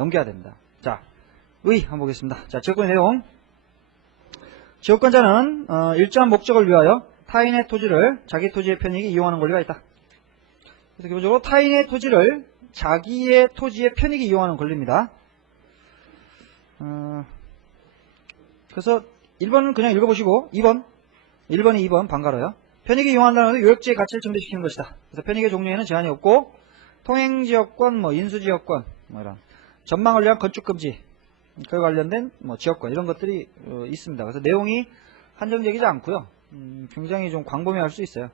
넘겨야 됩니다. 자, 한번 보겠습니다. 자, 지역권의 내용. 지역권자는 일정한 목적을 위하여 타인의 토지를 자기 토지의 편익에 이용하는 권리가 있다. 그래서 기본적으로 타인의 토지를 자기의 토지의 편익에 이용하는 권리입니다. 그래서 1번은 그냥 읽어보시고 1번이 2번 반가로요. 편익에 이용한다는 것은 요역지의 가치를 증대시키는 것이다. 그래서 편익의 종류에는 제한이 없고 통행지역권, 인수지역권, 이런 전망을 위한 건축금지, 그와 관련된 지역권 이런 것들이 있습니다. 그래서 내용이 한정적이지 않고요. 굉장히 좀 광범위할 수 있어요.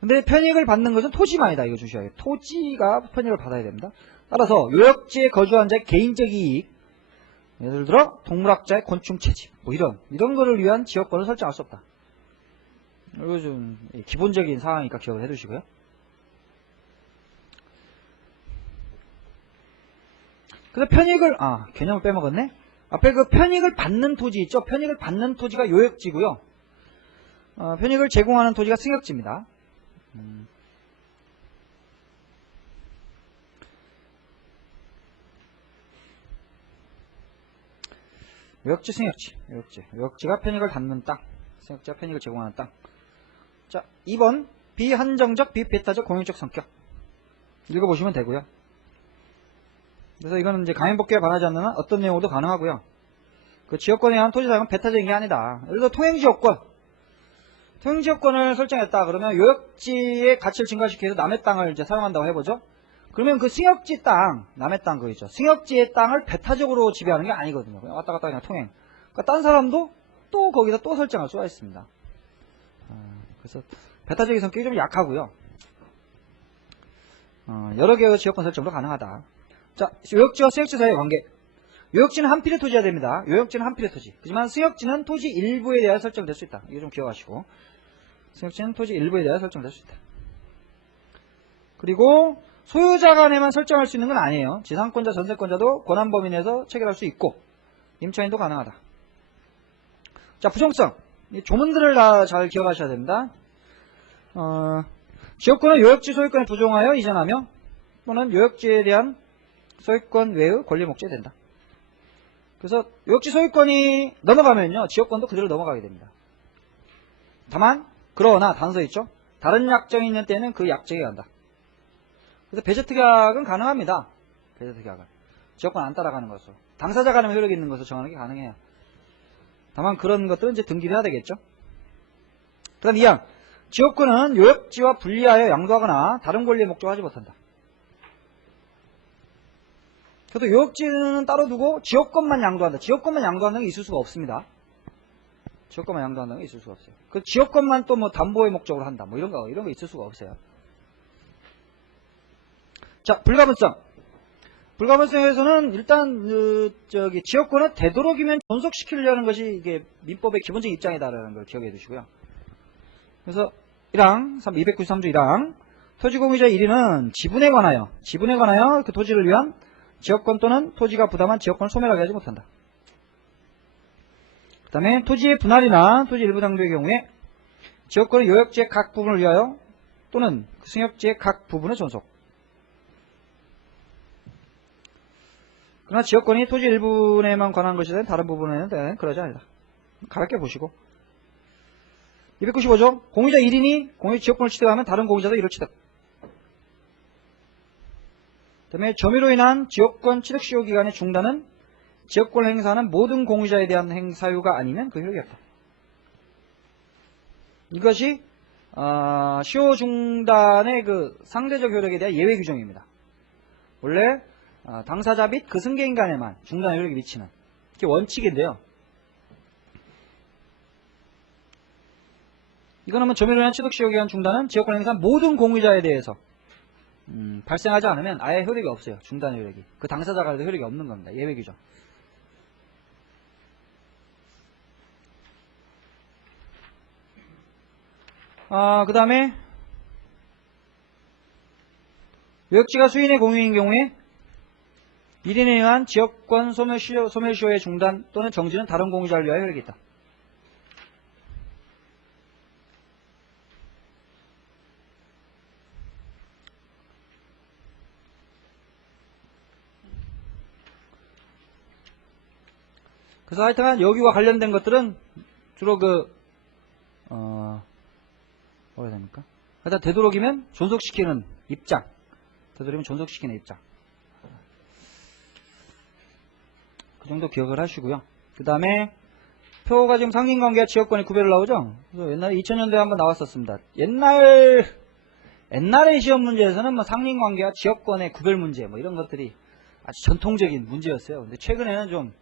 근데 편익을 받는 것은 토지만이다. 이거 주셔야겠어요. 토지가 편익을 받아야 됩니다. 따라서 요역지에 거주한 자의 개인적 이익, 예를 들어 동물학자의 곤충 채집, 이런 거를 위한 지역권을 설정할 수 없다. 이거 좀 기본적인 사항이니까 기억을 해두시고요. 그래서 편익을 개념을 빼먹었네. 앞에 그 편익을 받는 토지 있죠. 편익을 받는 토지가 요역지고요. 편익을 제공하는 토지가 승역지입니다. 요역지, 승역지, 요역지가 편익을 받는 땅, 승역지가 편익을 제공하는 땅. 자, 2번 비한정적, 비배타적 공유적 성격 읽어보시면 되고요. 그래서 이거는 이제 강행복귀에 반하지 않는 한 어떤 내용으로도 가능하고요. 그 지역권에 의한 토지 사용은 배타적인 게 아니다. 예를 들어 통행지역권을 설정했다. 그러면 요역지의 가치를 증가시키기 위해서 남의 땅을 이제 사용한다고 해보죠. 그러면 그 승역지 땅, 남의 땅 그거 있죠. 승역지의 땅을 배타적으로 지배하는 게 아니거든요. 그냥 왔다 갔다 그냥 통행. 그러니까 딴 사람도 또 거기다 또 설정할 수가 있습니다. 그래서 배타적인 성격이 좀 약하고요. 여러 개의 지역권 설정도 가능하다. 자, 요역지와 승역지 사이의 관계. 요역지는 한 필의 토지가 됩니다. 요역지는 한 필의 토지. 하지만 승역지는 토지 일부에 대하여 설정될 수 있다. 이거 좀 기억하시고. 승역지는 토지 일부에 대하여 설정될 수 있다. 그리고 소유자 간에만 설정할 수 있는 건 아니에요. 지상권자, 전세권자도 권한 범위 내에서 체결할 수 있고 임차인도 가능하다. 자, 부정성. 이 조문들을 다 잘 기억하셔야 됩니다. 지역권은 요역지 소유권에 부정하여 이전하며 또는 요역지에 대한 소유권 외의 권리 목적이 된다. 그래서 요역지 소유권이 넘어가면요. 지역권도 그대로 넘어가게 됩니다. 다만 그러나 단서 있죠. 다른 약정이 있는 때는 그 약정에 간다. 그래서 배제특약은 가능합니다. 배제특약은. 지역권 안 따라가는 것으로. 당사자 간에 효력이 있는 것을 정하는 게 가능해요. 다만 그런 것들은 이제 등기를 해야 되겠죠. 그 다음 2항. 지역권은 요역지와 분리하여 양도하거나 다른 권리의 목적을 하지 못한다. 그래도 요역지는 따로 두고 지역권만 양도한다. 지역권만 양도한다는 게 있을 수가 없습니다. 지역권만 양도한다는 게 있을 수가 없어요. 그 지역권만 또 담보의 목적으로 한다. 이런 거 있을 수가 없어요. 자, 불가분성. 불가분성에서는 일단 지역권을 되도록이면 존속시키려는 것이 이게 민법의 기본적인 입장이다라는 걸 기억해 두시고요. 그래서 1항 293조 1항 토지공유자의 1위는 지분에 관하여 그 토지를 위한 지역권 또는 토지가 부담한 지역권을 소멸하게 하지 못한다. 그 다음에 토지의 분할이나 토지 일부 당도의 경우에 지역권은 요역지의 각 부분을 위하여 또는 승역지의 각 부분의 존속. 그러나 지역권이 토지 일부에만 관한 것이든 다른 부분에는 그러지 않다. 가볍게 보시고. 295조 공유자 1인이 공유 지역권을 취득하면 다른 공유자도 이를 취득. 그 다음에 점유로 인한 지역권 취득 시효 기간의 중단은 지역권을 행사하는 모든 공유자에 대한 행사유가 아니면 그 효력이 없다. 이것이 시효 중단의 그 상대적 효력에 대한 예외 규정입니다. 원래 당사자 및 그 승계인 간에만 중단 효력이 미치는 이게 원칙인데요. 이거는 점유로 인한 취득 시효 기간 중단은 지역권 행사한 모든 공유자에 대해서 발생하지 않으면 아예 효력이 없어요. 중단 효력이. 그 당사자 간에도 효력이 없는 겁니다. 예외 규정. 그 다음에 요역지가 수인의 공유인 경우에 1인에 의한 지역권 소멸시효의 중단 또는 정지는 다른 공유자를 위하여 효력이 있다. 그래서 하여튼간 여기와 관련된 것들은 주로 뭐라 해야 됩니까? 하여튼 되도록이면 존속시키는 입장. 되도록이면 존속시키는 입장. 그 정도 기억을 하시고요. 그 다음에 표가 지금 상징관계와 지역권의 구별을 나오죠? 그래서 옛날에 2000년대에 한번 나왔었습니다. 옛날의 시험 문제에서는 뭐 상징관계와 지역권의 구별 문제 뭐 이런 것들이 아주 전통적인 문제였어요. 근데 최근에는 좀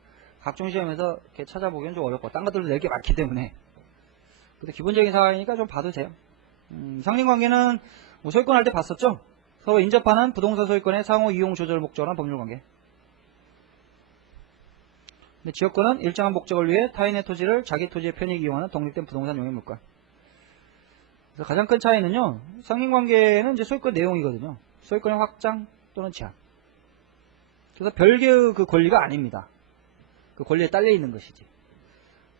각종 시험에서 이렇게 찾아보기엔 좀 어렵고 딴 것들도 낼 게 많기 때문에 근데 기본적인 사항이니까 좀 봐도 돼요. 상징관계는 뭐 소유권 할 때 봤었죠? 서로 인접하는 부동산 소유권의 상호 이용 조절 목적으로 한 법률관계. 근데 지역권은 일정한 목적을 위해 타인의 토지를 자기 토지의 편익 이용하는 독립된 부동산 용익물권. 그래서 가장 큰 차이는요, 상징관계는 이제 소유권 내용이거든요. 소유권의 확장 또는 제한. 그래서 별개의 그 권리가 아닙니다. 그 권리에 딸려 있는 것이지.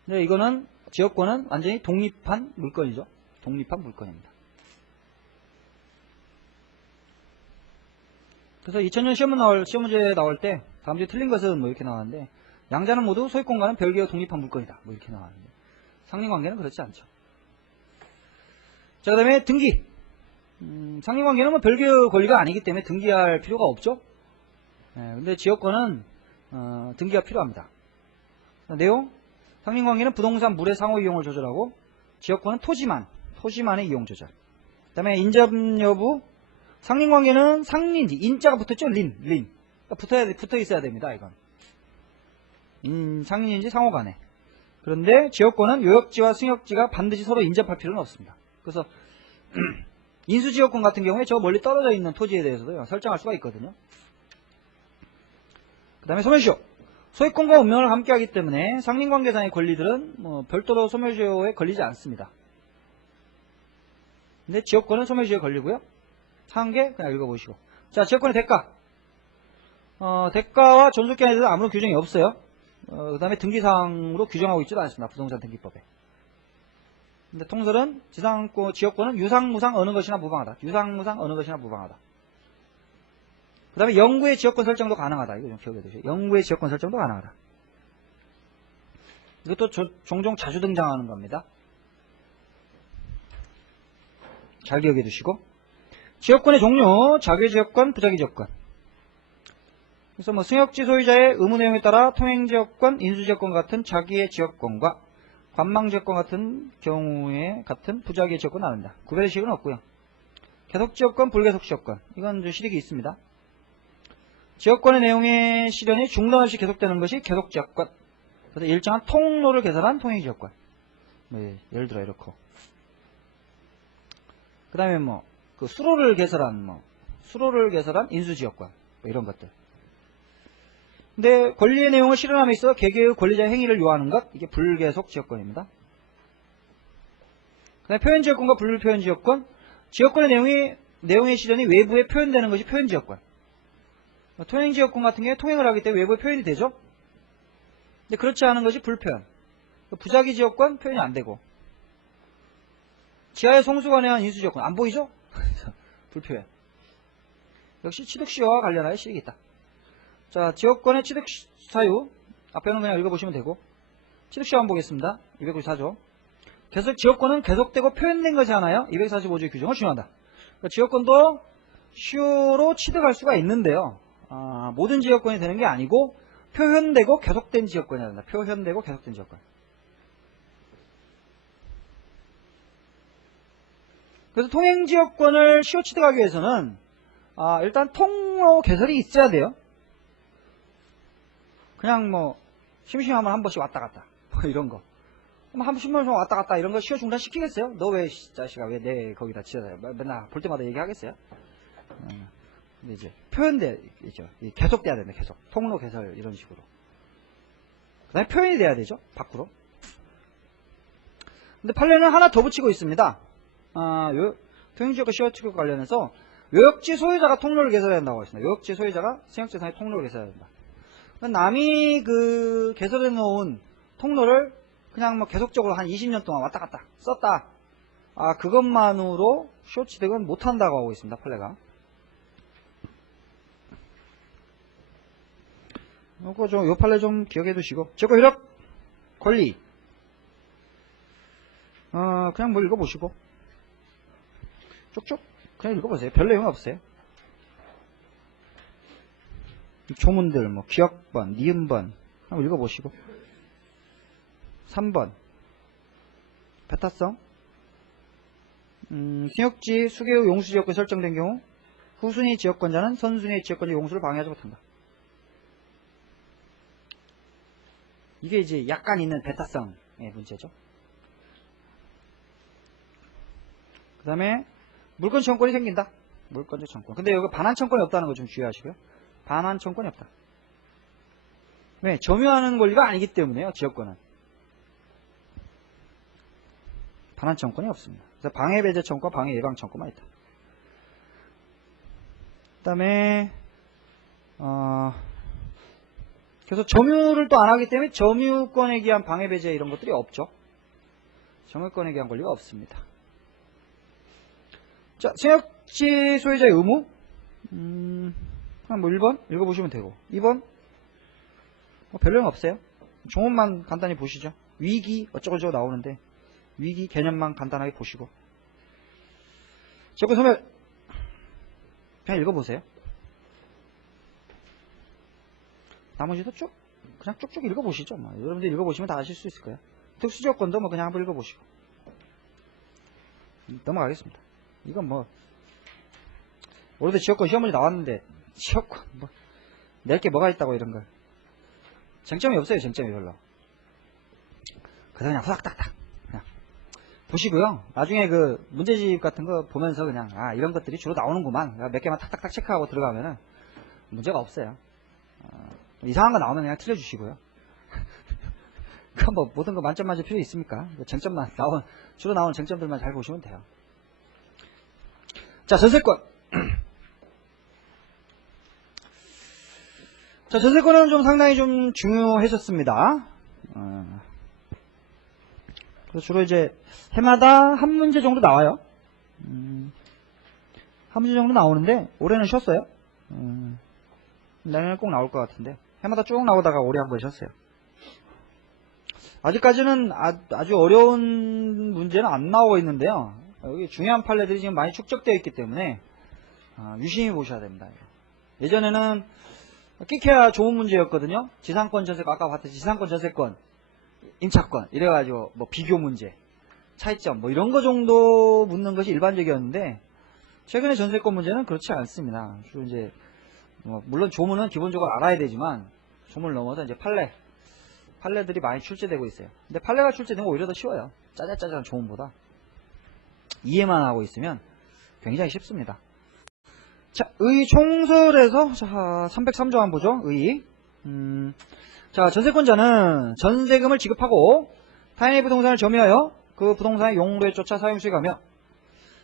근데 이거는 지역권은 완전히 독립한 물건이죠. 독립한 물건입니다. 그래서 2000년 시험 문제 나올 때 다음 주에 틀린 것은 뭐 이렇게 나왔는데 양자는 모두 소유권과는 별개의 독립한 물건이다. 뭐 이렇게 나왔는데 상징관계는 그렇지 않죠. 자, 그 다음에 등기. 상징관계는 뭐 별개의 권리가 아니기 때문에 등기할 필요가 없죠. 근데 지역권은 등기가 필요합니다. 내용. 상징관계는 부동산 물의 상호 이용을 조절하고 지역권은 토지만의 이용 조절. 그 다음에 인접 여부. 상징관계는 상린지 인자가 붙었죠. 린. 그러니까 붙어 있어야 됩니다. 이건. 상린인지 상호간에. 그런데 지역권은 요역지와 승역지가 반드시 서로 인접할 필요는 없습니다. 그래서 인수지역권 같은 경우에 저 멀리 떨어져 있는 토지에 대해서도 설정할 수가 있거든요. 그 다음에 소멸시효. 소유권과 운명을 함께하기 때문에 상린관계상의 권리들은 뭐 별도로 소멸시효에 걸리지 않습니다. 근데 지역권은 소멸시효에 걸리고요. 상계 그냥 읽어보시고. 자, 지역권의 대가. 대가와 존속기한에 대해서 아무런 규정이 없어요. 그 다음에 등기사항으로 규정하고 있지도 않습니다. 부동산 등기법에. 근데 통설은 지역권은 유상, 무상 어느 것이나 무방하다. 유상, 무상 어느 것이나 무방하다. 그 다음에 영구의 지역권 설정도 가능하다. 이거 좀 기억해 두세요. 영구의 지역권 설정도 가능하다. 이것도 종종 자주 등장하는 겁니다. 잘 기억해 두시고. 지역권의 종류, 자괴지역권, 부자기지역권. 그래서 뭐 승역지 소유자의 의무 내용에 따라 통행지역권, 인수지역권 같은 자기의 지역권과 관망지역권 같은 경우에 같은 부자기의 지역권 나눈다. 구별의 식은 없고요. 계속지역권, 불계속지역권. 이건 좀 실익이 있습니다. 지역권의 내용의 실현이 중단 없이 계속되는 것이 계속지역권. 그래서 일정한 통로를 개설한 통행지역권. 예를 들어 이렇고. 그 다음에 수로를 개설한 인수지역권. 이런 것들. 근데 권리의 내용을 실현함에 있어 개개의 권리자의 행위를 요하는 것. 이게 불계속지역권입니다. 그 다음에 표현지역권과 불표현지역권. 지역권의 내용의 실현이 외부에 표현되는 것이 표현지역권. 통행지역권 같은 경우에 통행을 하기 때문에 외부에 표현이 되죠. 근데 그렇지 않은 것이 불표현. 부자기지역권 표현이 안 되고. 지하의 송수관에 의한 인수지역권 안 보이죠? 불표현. 역시 취득시효와 관련하여 실익이 있다. 자, 지역권의 취득사유 앞에는 그냥 읽어보시면 되고 취득시효 한번 보겠습니다. 294조. 지역권은 계속되고 표현된 것이 하나요? 245조의 규정을 준용한다. 그러니까 지역권도 시효로 취득할 수가 있는데요. 모든 지역권이 되는 게 아니고 표현되고 계속된 지역권이 된다. 표현되고 계속된 지역권. 그래서 통행지역권을 시효 취득하기 위해서는 일단 통로 개설이 있어야 돼요. 그냥 심심하면 한 번씩 왔다 갔다 이런 거. 한 번씩 왔다 갔다 이런 거 시효 중단시키겠어요? 너 왜 자식아 왜 내 거기다 지어서 맨날 볼 때마다 얘기하겠어요? 근데 이제 표현되죠. 계속돼야 됩니다. 계속 통로 개설 이런 식으로. 그 다음에 표현이 돼야 되죠. 밖으로. 근데 판례는 하나 더 붙이고 있습니다. 통행지역과 시효 취득 관련해서 요역지 소유자가 통로를 개설해야 한다고 했습니다. 요역지 소유자가 승역지상에 통로를 개설해야 된다. 남이 개설해 놓은 통로를 그냥 계속적으로 한 20년 동안 왔다 갔다 썼다. 그것만으로 시효 취득은 못한다고 하고 있습니다. 판례가. 요 판례 좀 기억해 두시고. 지역권 효력. 권리. 그냥 뭐 읽어보시고. 쭉쭉 그냥 읽어보세요. 별 내용 없어요. 조문들, 뭐, 기역번, 니은번. 한번 읽어보시고. 3번. 배타성. 승역지, 수개의 용수 지역권이 설정된 경우, 후순위 지역권자는 선순위의 지역권자 용수를 방해하지 못한다. 이게 이제 약간 있는 배타성의 문제죠. 그 다음에, 물권 청권이 생긴다. 물권적 청권. 근데 여기 반환 청권이 없다는 거 좀 주의하시고요. 반환 청권이 없다. 왜? 점유하는 권리가 아니기 때문에요. 지역권은. 반환 청권이 없습니다. 그래서 방해 배제 청권, 방해 예방 청권만 있다. 그 다음에 그래서 점유를 또 안 하기 때문에 점유권에 기한 방해 배제 이런 것들이 없죠. 점유권에 기한 권리가 없습니다. 자, 승역지 소유자의 의무. 뭐 1번 읽어보시면 되고 2번 뭐 별 내용 없어요. 종업만 간단히 보시죠. 위기 어쩌고저쩌고 나오는데 위기 개념만 간단하게 보시고 지역권 소멸 그냥 읽어보세요. 나머지도 그냥 쭉쭉 읽어보시죠. 뭐. 여러분들 읽어보시면 다 아실 수 있을 거예요. 특수지역권도 뭐 그냥 한번 읽어보시고 넘어가겠습니다. 이건 뭐 올해도 지역권 시험 문제 나왔는데 지역권 뭐 낼 게 뭐가 있다고 이런 걸 쟁점이 없어요. 쟁점이 별로. 그래서 그냥 후닥닥닥 그냥 보시고요. 나중에 그 문제집 같은 거 보면서 그냥 이런 것들이 주로 나오는구만 몇 개만 탁탁탁 체크하고 들어가면은 문제가 없어요. 이상한 거 나오면 그냥 틀려주시고요. 그 뭐 모든 거 만점 맞을 필요 있습니까? 쟁점만 주로 나오는 쟁점들만 잘 보시면 돼요. 자, 전세권. 자, 전세권은 좀 상당히 좀 중요해졌습니다. 그래서 주로 이제 해마다 한 문제 정도 나와요. 한 문제 정도 나오는데 올해는 쉬었어요. 내년에 꼭 나올 것 같은데 해마다 쭉 나오다가 올해 한 번 쉬었어요. 아직까지는 아주 어려운 문제는 안 나오고 있는데요. 여기 중요한 판례들이 지금 많이 축적되어 있기 때문에 유심히 보셔야 됩니다. 예전에는 끼켜야 좋은 문제였거든요. 지상권 전세권, 아까 봤듯이 지상권 전세권, 임차권 이래가지고 뭐 비교 문제, 차이점 뭐 이런 거 정도 묻는 것이 일반적이었는데 최근에 전세권 문제는 그렇지 않습니다. 주로 이제 물론 조문은 기본적으로 알아야 되지만 조문을 넘어서 이제 판례들이 많이 출제되고 있어요. 근데 판례가 출제되면 오히려 더 쉬워요. 짜잘짜잘한 조문보다. 이해만 하고 있으면 굉장히 쉽습니다. 자, 의 총설에서 자, 303조 한번 보죠. 의. 자, 전세권자는 전세금을 지급하고 타인의 부동산을 점유하여 그 부동산의 용도에 쫓아 사용수에 가며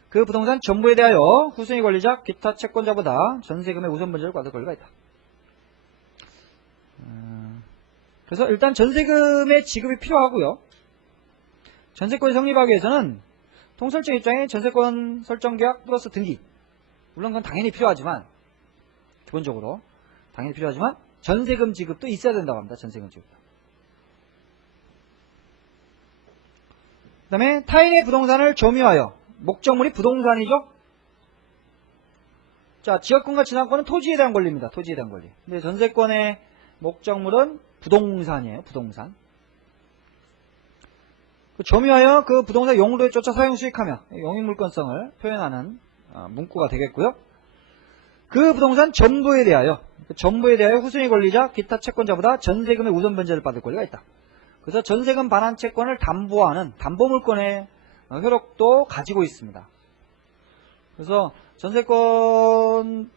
그 부동산 전부에 대하여 후순위 권리자 기타 채권자보다 전세금의 우선 번제를 받을 권리가 있다. 그래서 일단 전세금의 지급이 필요하고요. 전세권이 성립하기 위해서는 통설정 입장에 전세권 설정계약 플러스 등기 물론 그건 당연히 필요하지만 기본적으로 당연히 필요하지만 전세금 지급도 있어야 된다고 합니다. 전세금 지급도. 그 다음에 타인의 부동산을 점유하여 목적물이 부동산이죠. 자, 지역권과 지상권은 토지에 대한 권리입니다. 토지에 대한 권리. 근데 전세권의 목적물은 부동산이에요. 부동산. 점유하여 그 부동산 용도에 쫓아 사용 수익하며 용익물권성을 표현하는 문구가 되겠고요. 그 부동산 전부에 대하여 후순위 권리자 기타 채권자보다 전세금의 우선 변제를 받을 권리가 있다. 그래서 전세금 반환 채권을 담보하는 담보물권의 효력도 가지고 있습니다. 그래서 전세권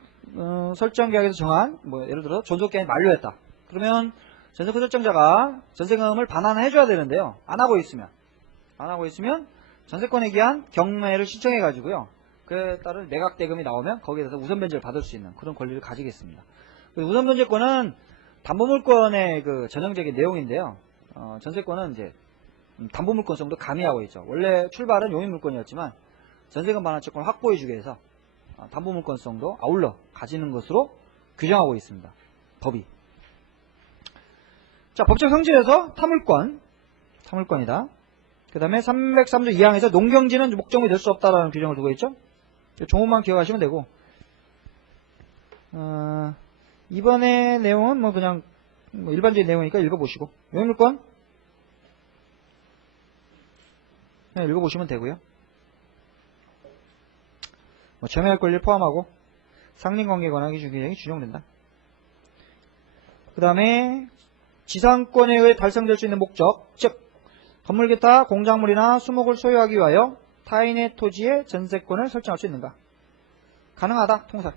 설정계약에서 정한 예를 들어 존속기한이 만료했다. 그러면 전세권 설정자가 전세금을 반환해 줘야 되는데요. 안 하고 있으면 전세권에 기한 경매를 신청해 가지고요. 그에 따른 매각대금이 나오면 거기에 대해서 우선 변제를 받을 수 있는 그런 권리를 가지겠습니다. 우선 변제권은 담보물권의 그 전형적인 내용인데요. 전세권은 이제 담보물권성도 가미하고 있죠. 원래 출발은 용익물권이었지만 전세금 반환 채권을 확보해 주기 위해서 담보물권성도 아울러 가지는 것으로 규정하고 있습니다. 법이. 자, 법적 성질에서 타물권. 사물권이다. 그 다음에 303조 2항에서 농경지는 목적물이 될 수 없다라는 규정을 두고 있죠. 종목만 기억하시면 되고, 이번에 내용은 뭐 그냥 일반적인 내용이니까 읽어보시고, 용익물권 그냥 읽어보시면 되고요. 뭐 점유할 권리를 포함하고 상린관계 관하기 규정이 준용된다. 그 다음에 지상권에 의해 달성될 수 있는 목적, 즉 건물 기타 공작물이나 수목을 소유하기 위하여 타인의 토지에 전세권을 설정할 수 있는가? 가능하다. 통설.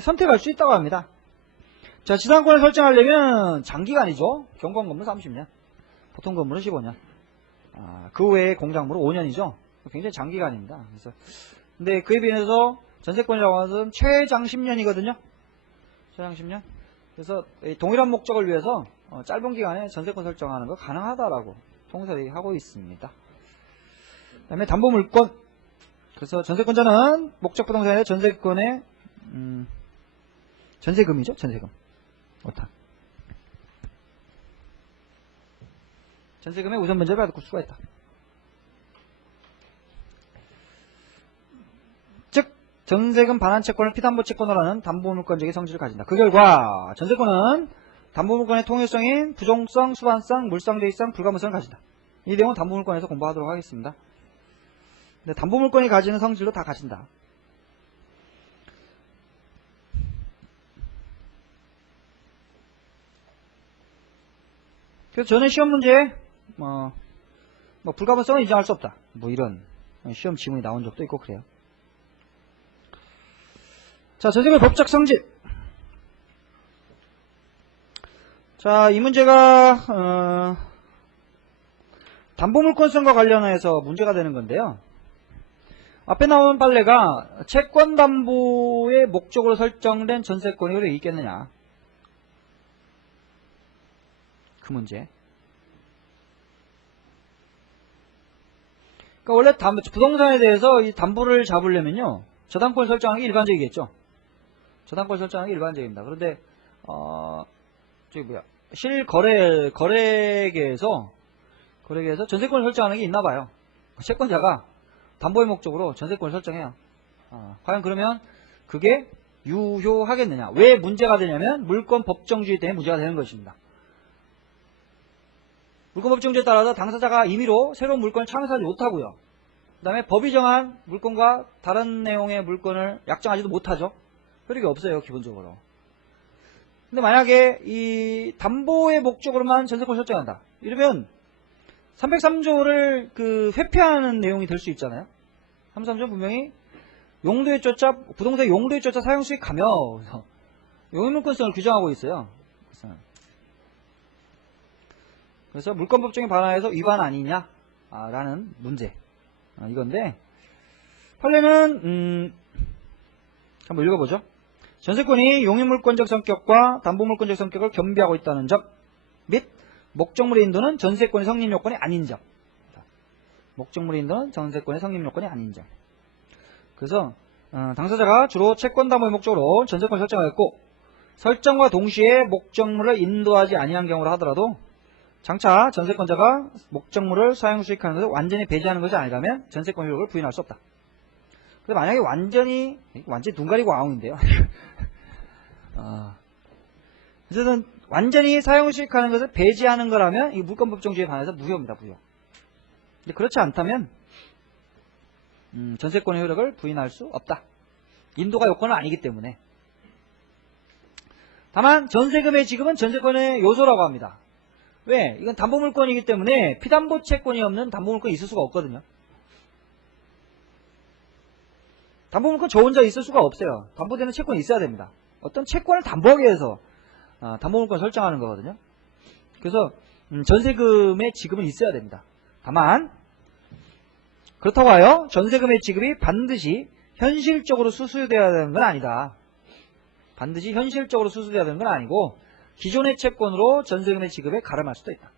선택할 수 있다고 합니다. 자, 지상권을 설정하려면 장기간이죠. 경관 건물 30년, 보통 건물은 15년, 그 외에 공작물은 5년이죠. 굉장히 장기간입니다. 그래서 근데 그에 비해서 전세권이라고 하는 것은 최장 10년이거든요. 최장 10년. 그래서 동일한 목적을 위해서 짧은 기간에 전세권 설정하는 거 가능하다라고 통설이 하고 있습니다. 그 다음에 담보물권. 그래서 전세권자는 목적 부동산의 전세권의 전세금이죠. 전세금. 오타. 전세금의 우선 면제를 받을 수가 있다. 즉 전세금 반환 채권을 피담보 채권으로 하는 담보물권적인 성질을 가진다. 그 결과 전세권은 담보물권의 통일성인 부종성, 수반성, 물상대입성, 불가물성을 가진다. 이 내용은 담보물권에서 공부하도록 하겠습니다. 근데 담보물권이 가지는 성질로 다 가진다. 그래서 저는 시험 문제에 뭐 불가분성은 인정할 수 없다. 뭐 이런 시험 지문이 나온 적도 있고 그래요. 자, 전세금 법적 성질. 자, 이 문제가 담보물권성과 관련해서 문제가 되는 건데요. 앞에 나온 판례가 채권담보의 목적으로 설정된 전세권이 왜 있겠느냐. 그 문제. 그러니까 원래 부동산에 대해서 이 담보를 잡으려면요, 저당권 설정하는 게 일반적이겠죠. 저당권 설정하는 게 일반적입니다. 그런데 거래계에서 전세권을 설정하는 게 있나 봐요. 채권자가 담보의 목적으로 전세권을 설정해요. 과연 그러면 그게 유효하겠느냐. 왜 문제가 되냐면 물권 법정주의 때문에 문제가 되는 것입니다. 물권 법정주의에 따라서 당사자가 임의로 새로운 물권을 창설하지 못하고요. 그 다음에 법이 정한 물권과 다른 내용의 물권을 약정하지도 못하죠. 효력이 없어요, 기본적으로. 근데 만약에 이 담보의 목적으로만 전세권을 설정한다. 이러면 303조를 회피하는 내용이 될 수 있잖아요. 303조 분명히 용도에 쫓아 부동산 용도에 쫓아 사용수익 가며 용의물권성을 규정하고 있어요. 그래서 물권법정에 반하여서 위반 아니냐 라는 문제 이건데 판례는 한번 읽어보죠. 전세권이 용의물권적 성격과 담보물권적 성격을 겸비하고 있다는 점 및 목적물의 인도는 전세권의 성립 요건이 아닌 점. 목적물의 인도는 전세권의 성립 요건이 아닌 점. 그래서 당사자가 주로 채권 담보의 목적으로 전세권을 설정하였고 설정과 동시에 목적물을 인도하지 아니한 경우라 하더라도 장차 전세권자가 목적물을 사용 수익하는 것을 완전히 배제하는 것이 아니라면 전세권 효력을 부인할 수 없다. 근데 만약에 완전히 눈 가리고 아웅인데요. 어쨌든 완전히 사용 수익하는 것을 배제하는 거라면 이 물권법정주의에 반해서 무효입니다. 무효. 근데 그렇지 않다면 전세권의 효력을 부인할 수 없다. 인도가 요건은 아니기 때문에. 다만 전세금의 지급은 전세권의 요소라고 합니다. 왜? 이건 담보물권이기 때문에 피담보 채권이 없는 담보물권이 있을 수가 없거든요. 담보물권 저 혼자 있을 수가 없어요. 담보되는 채권이 있어야 됩니다. 어떤 채권을 담보하기 위해서 담보물권 설정하는 거거든요. 그래서 전세금의 지급은 있어야 됩니다. 다만 그렇다고 하여 전세금의 지급이 반드시 현실적으로 수수되어야 되는 건 아니다. 반드시 현실적으로 수수되어야 되는 건 아니고 기존의 채권으로 전세금의 지급에 가름할 수도 있다.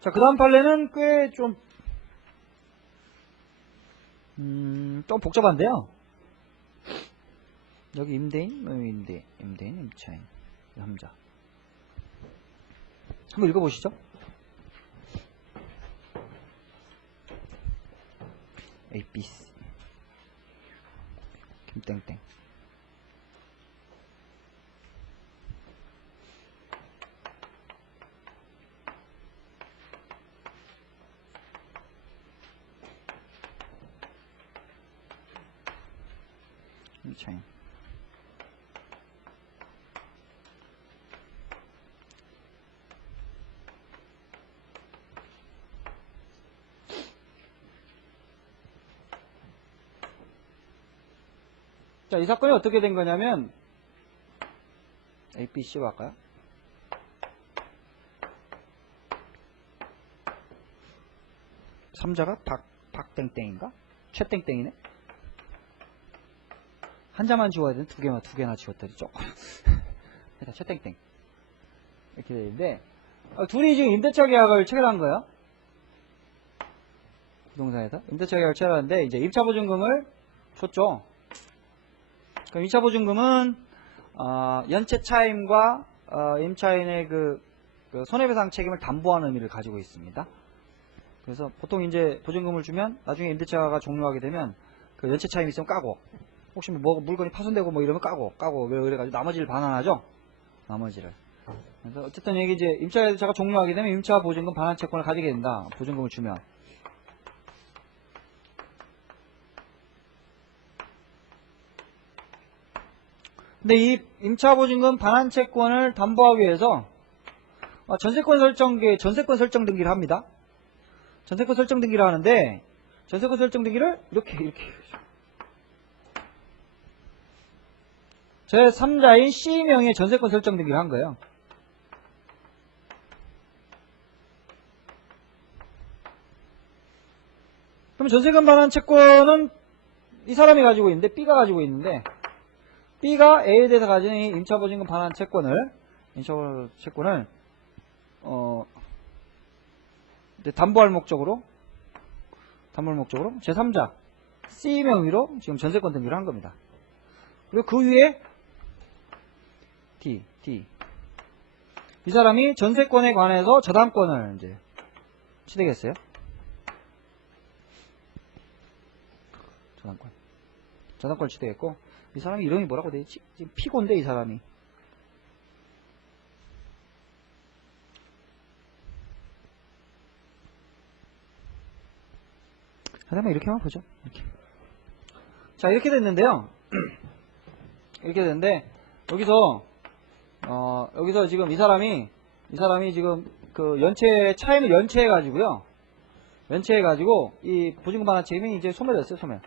자, 그 다음 판례는 꽤 좀 복잡한데요. 여기 임대인, 임차인, 삼자. 한번 읽어보시죠. A, B, C. 김땡땡. 임차인. 자, 이 사건이 어떻게 된 거냐면 A, B, C로 할까요? 삼자가 박땡땡인가? 최땡땡이네? 한 자만 지워야 되는 두 개나 지웠더니 조금 일단 최땡땡 이렇게 되는데 둘이 지금 임대차 계약을 체결한 거예요. 부동산에서 임대차 계약을 체결하는데 이제 임차보증금을 줬죠. 그럼 임차보증금은 연체 차임과 임차인의 그 손해배상 책임을 담보하는 의미를 가지고 있습니다. 그래서 보통 이제 보증금을 주면 나중에 임대차가 종료하게 되면 그 연체 차임이 있으면 까고 혹시 뭐 물건이 파손되고 뭐 이러면 까고 그래가지고 나머지를 반환하죠. 나머지를. 그래서 어쨌든 여기 이제 임차가 종료하게 되면 임차 보증금 반환 채권을 가지게 된다. 보증금을 주면. 근데 이 임차 보증금 반환 채권을 담보하기 위해서 전세권 설정 등기를 합니다. 전세권 설정 등기를 하는데 전세권 설정 등기를 이렇게 제3자인 C명의 전세권 설정 등기를 한 거예요. 그럼 전세권 반환 채권은 이 사람이 가지고 있는데 B가 가지고 있는데 B가 A에 대해서 가진 임차보증금 반환 채권을 담보할 목적으로 제3자 C 명의로 지금 전세권 등기를 한 겁니다. 그리고 그 위에 D 이 사람이 전세권에 관해서 저당권을 이제 취득했어요. 저당권 취득했고 이 사람이 이름이 뭐라고 되지? 지금 피고인데 이 사람이 그다음에 이렇게만 보죠. 이렇게. 자, 이렇게 됐는데요. 이렇게 됐는데 여기서 지금 이 사람이 지금 그 차임을 연체해가지고요. 이 보증금 반환 책임이 이제 소멸됐어요. 소멸.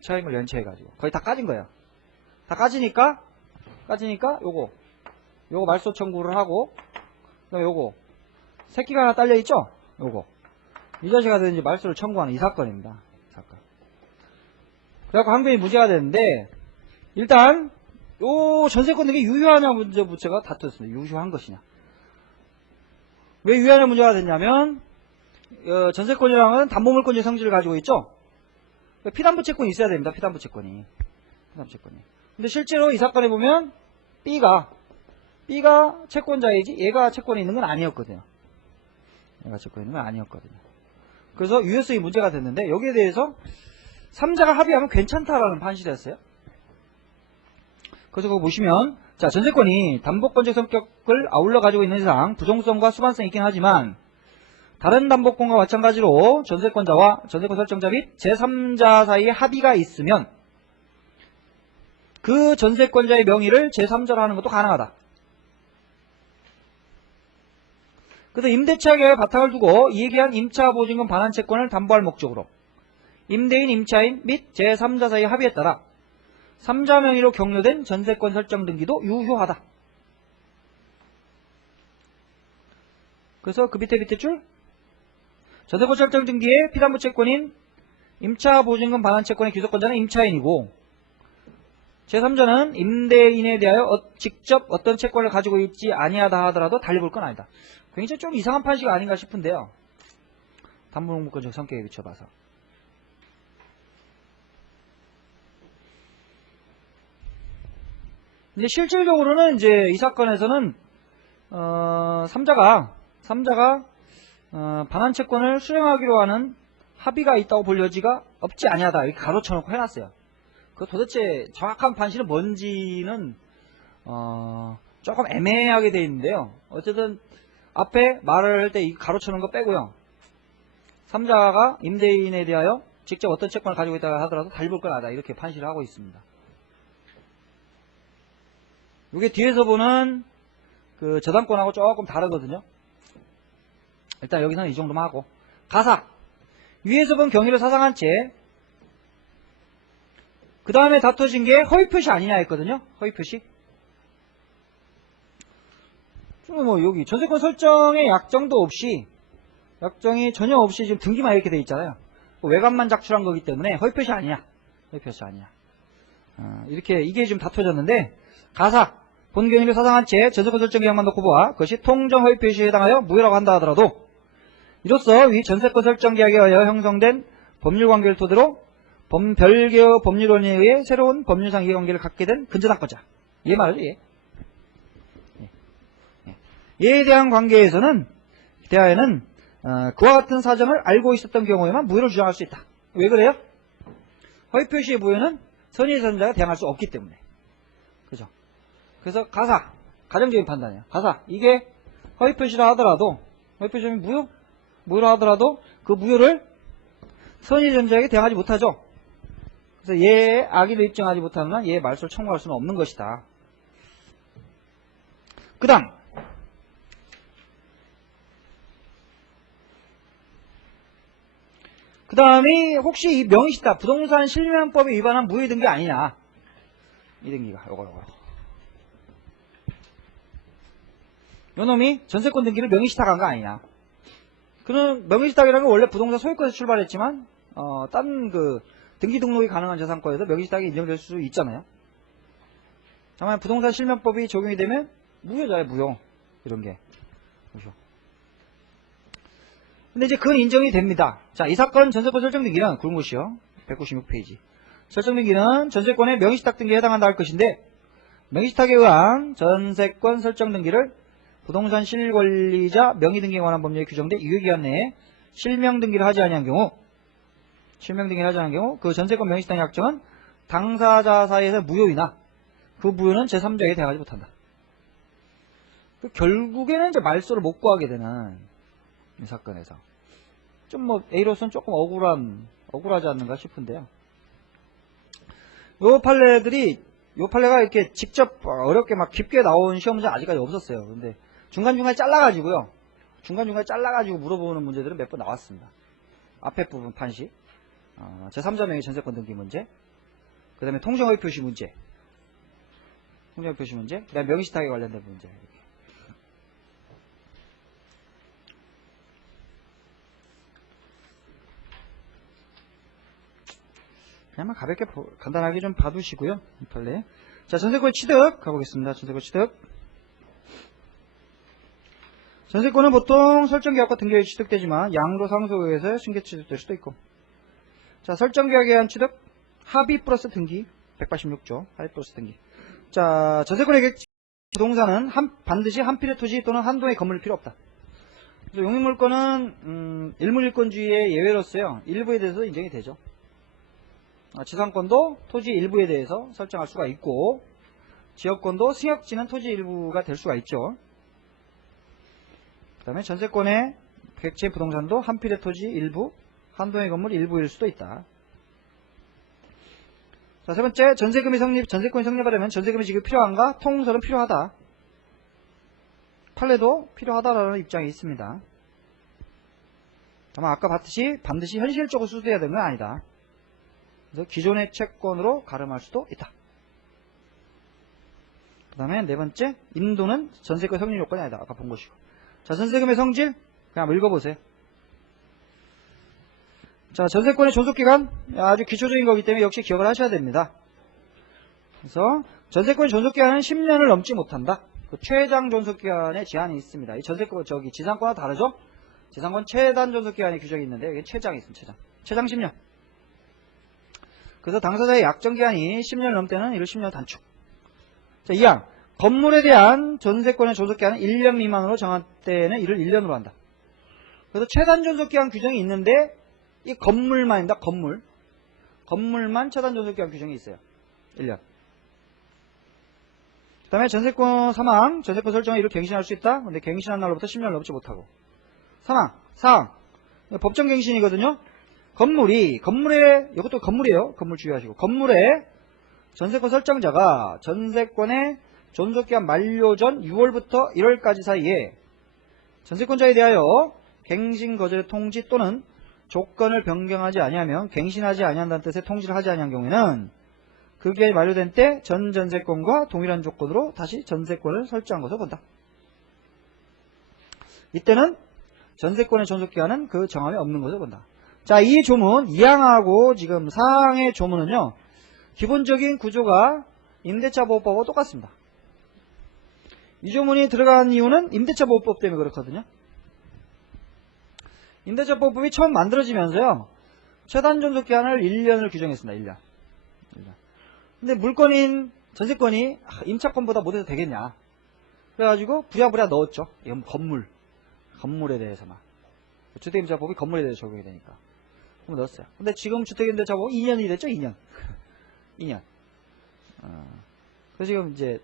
차임을 연체해가지고 거의 다 까진 거예요. 다 까지니까 요거 말소 청구를 하고 그다음에 요거 새끼가 하나 딸려 있죠. 요거 이 자식한테 이제 말소를 청구하는 이 사건입니다. 사건. 그래갖고 항변이 문제가 되는데 일단 요 전세권 등기 유효하냐 문제가 다투었습니다. 유효한 것이냐. 왜 유효하냐 문제가 됐냐면 전세권이랑은 담보물권의 성질을 가지고 있죠. 피담보 채권이 있어야 됩니다. 피담보 채권이. 근데 실제로 이 사건에 보면 B가 채권자이지 얘가 채권이 있는 건 아니었거든요. 그래서 유효성이 문제가 됐는데 여기에 대해서 3자가 합의하면 괜찮다라는 판시 됐어요. 그래서 그거 보시면 자, 전세권이 담보권적 성격을 아울러 가지고 있는 이상 부종성과 수반성이 있긴 하지만 다른 담보권과 마찬가지로 전세권자와 전세권 설정자 및 제3자 사이에 합의가 있으면 그 전세권자의 명의를 제3자로 하는 것도 가능하다. 그래서 임대차 계약에 바탕을 두고 이 얘기한 임차보증금 반환 채권을 담보할 목적으로 임대인, 임차인 및 제3자 사이의 합의에 따라 3자 명의로 격려된 전세권 설정 등기도 유효하다. 그래서 그 밑에 줄 전세권 설정 등기의 피담보 채권인 임차보증금 반환 채권의 귀속권자는 임차인이고 제3자는 임대인에 대하여 직접 어떤 채권을 가지고 있지 아니하다 하더라도 달리 볼 건 아니다. 굉장히 좀 이상한 판시가 아닌가 싶은데요. 담보목권적 성격에 비춰봐서. 이제 실질적으로는 이제 이 사건에서는 삼자가 반환 채권을 수령하기로 하는 합의가 있다고 볼 여지가 없지 아니하다 이렇게 가로쳐놓고 해놨어요. 그 도대체 정확한 판시는 뭔지는 조금 애매하게 돼 있는데요. 어쨌든 앞에 말을 할 때 이 가로쳐놓은 거 빼고요. 삼자가 임대인에 대하여 직접 어떤 채권을 가지고 있다 하더라도 달볼 건 하다 이렇게 판시를 하고 있습니다. 이게 뒤에서 보는 그 저당권하고 조금 다르거든요. 일단 여기서는 이 정도만 하고. 가사. 위에서 본 경위를 사상한 채 그 다음에 다퉈진 게 허위표시 아니냐 했거든요. 허위표시. 뭐 여기 전세권 설정에 약정도 없이 약정이 전혀 없이 지금 등기만 이렇게 돼 있잖아요. 외관만 작출한 거기 때문에 허위표시 아니야. 허위표시 아니야. 이렇게 이게 지금 다퉈졌는데 가사. 본 경위를 사상한 채 전세권 설정 계약만 놓고 보아 그것이 통정 허위표시에 해당하여 무효라고 한다 하더라도 이로써 위 전세권 설정 계약에 의하여 형성된 법률관계를 토대로 별개의 법률원에 의해 새로운 법률상 이해관계를 갖게 된 근저당권자. 얘 말이죠. 얘. 얘에 대한 관계에서는 대하에는 그와 같은 사정을 알고 있었던 경우에만 무효를 주장할 수 있다. 왜 그래요? 허위표시의 무효는 선의의 전자가 대항할 수 없기 때문에. 그죠? 그래서 가사, 가정적인 판단이에요. 가사, 이게 허위표시라 하더라도 허위표시는 무효라 하더라도 그 무효를 선의의 전자에게 대항하지 못하죠. 그래서 얘의 악의를 입증하지 못하는 한 얘의 말소를 청구할 수는 없는 것이다. 그 다음 그 다음이 혹시 이 명의시타 부동산 실명법에 위반한 무효 등기 아니냐. 이 등기가 요거 요놈이 전세권 등기를 명의시탁한 거 아니냐. 그는 명의시탁이라는 건 원래 부동산 소유권에서 출발했지만 딴 그 등기 등록이 가능한 재산권에서 명의시탁이 인정될 수 있잖아요. 다만 부동산 실명법이 적용이 되면 무효잖아요. 무효 이런 게. 그렇죠. 근데 이제 그건 인정이 됩니다. 자, 이 사건 전세권 설정 등기는 구른 것이요. 196페이지. 설정 등기는 전세권의 명의시탁 등기에 해당한다 할 것인데 명의시탁에 의한 전세권 설정 등기를 부동산 실권리자 명의 등기에 관한 법률에 규정된 유효기간 내에 실명 등기를 하지 아니한 경우 그 전세권 명의시탁 약정은 당사자 사이에서 무효이나 그 무효는 제3자에게 대항하지 못한다. 결국에는 이제 말소를 못 구하게 되는 이 사건에서 좀 뭐 A로서는 조금 억울하지 않는가 싶은데요. 요 판례가 이렇게 직접 어렵게 막 깊게 나온 시험 문제 아직까지 없었어요. 근데 중간중간에 잘라가지고 물어보는 문제들은 몇 번 나왔습니다. 앞에 부분 판시, 제3자 명의 전세권 등기 문제, 그 다음에 통정허위 표시 문제, 그 다음에 명의시탁에 관련된 문제. 그냥 가볍게 간단하게 좀 봐두시고요. 이 판례. 자, 전세권 취득 가보겠습니다. 전세권 취득. 전세권은 보통 설정계약과 등기에 취득되지만 양도 상속에 의해서 승계 취득될 수도 있고. 자, 설정계약에 의한 취득 합의 플러스 등기 186조 합의 플러스 등기. 자, 전세권의 부동산은 반드시 한 필의 토지 또는 한동의 건물이 필요 없다. 그래서 용익물권은 일물일권주의의 예외로서요. 일부에 대해서 인정이 되죠. 지상권도 토지 일부에 대해서 설정할 수가 있고 지역권도 승역지는 토지 일부가 될 수가 있죠. 그 다음에 전세권의 객체 부동산도 한 필의 토지 일부, 한동의 건물 일부일 수도 있다. 자, 세 번째, 전세권이 성립하려면 전세금이 지급이 필요한가? 통설은 필요하다. 판례도 필요하다라는 입장이 있습니다. 다만 아까 봤듯이 반드시 현실적으로 수수해야 되는 건 아니다. 그래서 기존의 채권으로 가름할 수도 있다. 그 다음에 네 번째, 인도는 전세권 성립 요건이 아니다. 아까 본 것이고. 자, 전세금의 성질 그냥 한번 읽어보세요. 자, 전세권의 존속기간 아주 기초적인 거기 때문에 역시 기억을 하셔야 됩니다. 그래서 전세권의 존속기간은 10년을 넘지 못한다. 그 최장 존속기간의 제한이 있습니다. 이 전세권, 지상권과 다르죠? 지상권 최단 존속기간의 규정이 있는데, 여기 최장이 있습니다. 최장 10년. 그래서 당사자의 약정기간이 10년 넘때는 이를 10년 단축. 자, 2항. 건물에 대한 전세권의 존속기간은 1년 미만으로 정할 때에는 이를 1년으로 한다. 그래서 최단 존속기간 규정이 있는데, 이 건물만입니다. 건물만 최단 존속기간 규정이 있어요. 1년. 그 다음에 전세권 3항. 전세권 설정에 이를 갱신할 수 있다. 근데 갱신한 날로부터 10년을 넘지 못하고. 3항. 4항. 법정 갱신이거든요. 건물에, 이것도 건물이에요. 건물 주의하시고. 건물에 전세권 설정자가 전세권의 존속기간 만료 전 6월부터 1월까지 사이에 전세권자에 대하여 갱신 거절의 통지 또는 조건을 변경하지 아니하면 갱신하지 아니한다는 뜻의 통지를 하지 아니한 경우에는 그 기간이 만료된 때 전 전세권과 동일한 조건으로 다시 전세권을 설정한 것으로 본다. 이때는 전세권의 존속기간은 그 정함이 없는 것으로 본다. 자, 이 조문 2항하고 지금 4항의 조문은요, 기본적인 구조가 임대차보호법하고 똑같습니다. 이 조문이 들어간 이유는 임대차보호법 때문에 그렇거든요. 임대차보호법이 처음 만들어지면서요, 최단 존속기간을 1년을 규정했습니다. 1년. 근데 물건인 전세권이 임차권보다 못해도 되겠냐. 그래가지고 부랴부랴 넣었죠. 이건 건물에 대해서만. 주택임대차법이 건물에 대해서 적용이 되니까. 그럼 넣었어요. 근데 지금 주택임대차법 2년이 됐죠? 2년. 2년. 그래서 지금 이제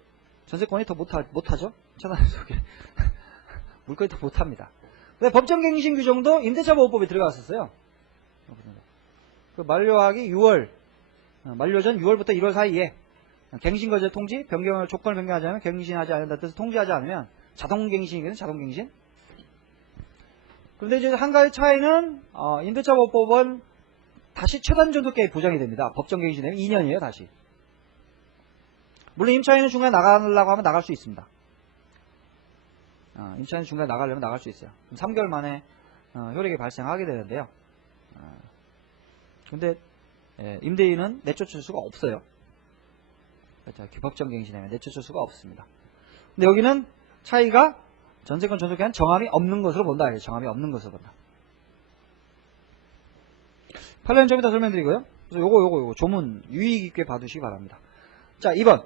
전세권이 더 못하죠? 물건이 더 못합니다. 근데 법정갱신 규정도 임대차보호법에 들어갔었어요. 그 만료하기 6월, 만료 전 6월부터 1월 사이에 갱신거절 통지, 조건을 변경하지 않으면 갱신하지 않는다는 뜻을 통지하지 않으면 자동갱신이거든요. 자동갱신. 그런데 이제 한 가지 차이는 임대차보호법은 다시 최단 존속기간이 보장이 됩니다. 법정갱신되면 2년이에요. 다시. 물론 임차인은 중간에 나가려고 하면 나갈 수 있습니다. 임차인은 중간에 나가려면 나갈 수 있어요. 3개월 만에 효력이 발생하게 되는데요. 근데 임대인은 내쫓을 수가 없어요. 그렇죠. 법정갱신하면 내쫓을 수가 없습니다. 근데 여기는 차이가 전세권 존속기간 정함이 없는 것으로 본다. 정함이 없는 것으로 본다. 판례는 좀 이따 설명드리고요. 그래서 요거 조문 유의 깊게 봐두시기 바랍니다. 자, 2번.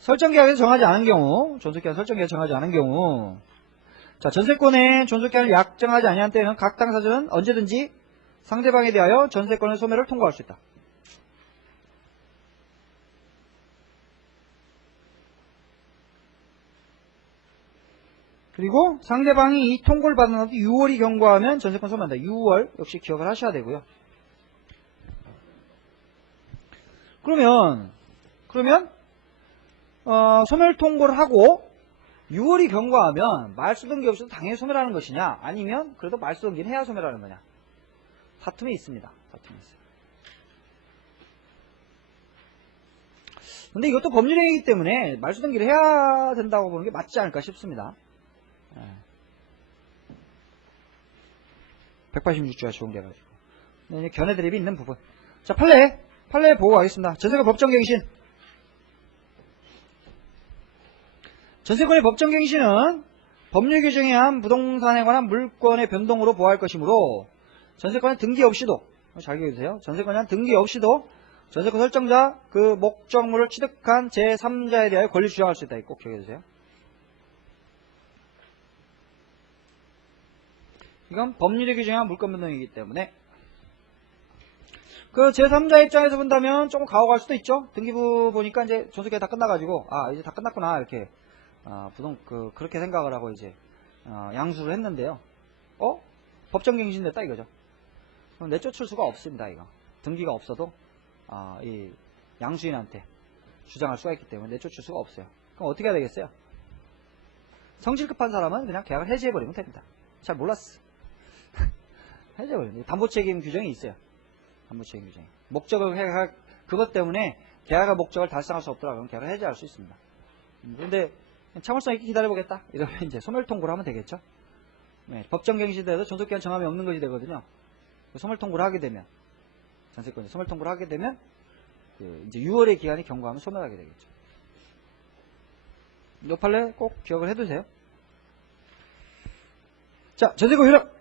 설정계약에서 정하지 않은 경우, 존속기간 설정계약에서 정하지 않은 경우, 자, 전세권의 존속기간을 약정하지 아니한 때에는 각 당사자는 언제든지 상대방에 대하여 전세권의 소멸을 통고할 수 있다. 그리고 상대방이 이 통고를 받은 날도 6월이 경과하면 전세권 소멸한다. 6월 역시 기억을 하셔야 되고요. 그러면 소멸 통고를 하고 6월이 경과하면 말소등기 없이도 당연히 소멸하는 것이냐, 아니면 그래도 말소등기는 해야 소멸하는 거냐. 다툼이 있습니다. 다툼이 있어요. 근데 이것도 법률행위이기 때문에 말소등기를 해야 된다고 보는 게 맞지 않을까 싶습니다. 186조가 적용돼가지고. 견해 드립이 있는 부분. 자, 판례 보고 가겠습니다. 전세권 법정갱신. 전세권의 법정갱신은 법률 규정에 의한 부동산에 관한 물권의 변동으로 보호할 것이므로 전세권의 등기 없이도, 잘 기억해주세요. 전세권에 대한 등기 없이도 전세권 설정자 그 목적물을 취득한 제3자에 대하여 권리 주장할 수 있다. 꼭 기억해주세요. 이건 법률의 규정한 물권 변동이기 때문에 그 제3자 입장에서 본다면 조금 가오갈 수도 있죠. 등기부 보니까 이제 존속기간 다 끝나가지고 이제 다 끝났구나 이렇게 그렇게 생각을 하고 이제 양수를 했는데요. 법정갱신됐다 이거죠. 그럼 내쫓을 수가 없습니다. 이거 등기가 없어도 이 양수인한테 주장할 수가 있기 때문에 내쫓을 수가 없어요. 그럼 어떻게 해야 되겠어요? 성질 급한 사람은 그냥 계약을 해지해버리면 됩니다. 잘 몰랐어. 해지해버리면 담보책임 규정이 있어요. 담보책임 규정이. 목적을 그것 때문에 계약의 목적을 달성할 수 없더라 그러면 계약을 해지할 수 있습니다. 그런데 참을성 있게 기다려보겠다 이러면 이제 소멸통고를 하면 되겠죠. 법정갱신돼도 존속기간 정함이 없는 것이 되거든요. 소멸통고를 하게 되면 전세권이 소멸통고를 하게 되면 이제 6월의 기간이 경과하면 소멸하게 되겠죠. 요 판례 꼭 기억을 해두세요. 자, 전세권 효력.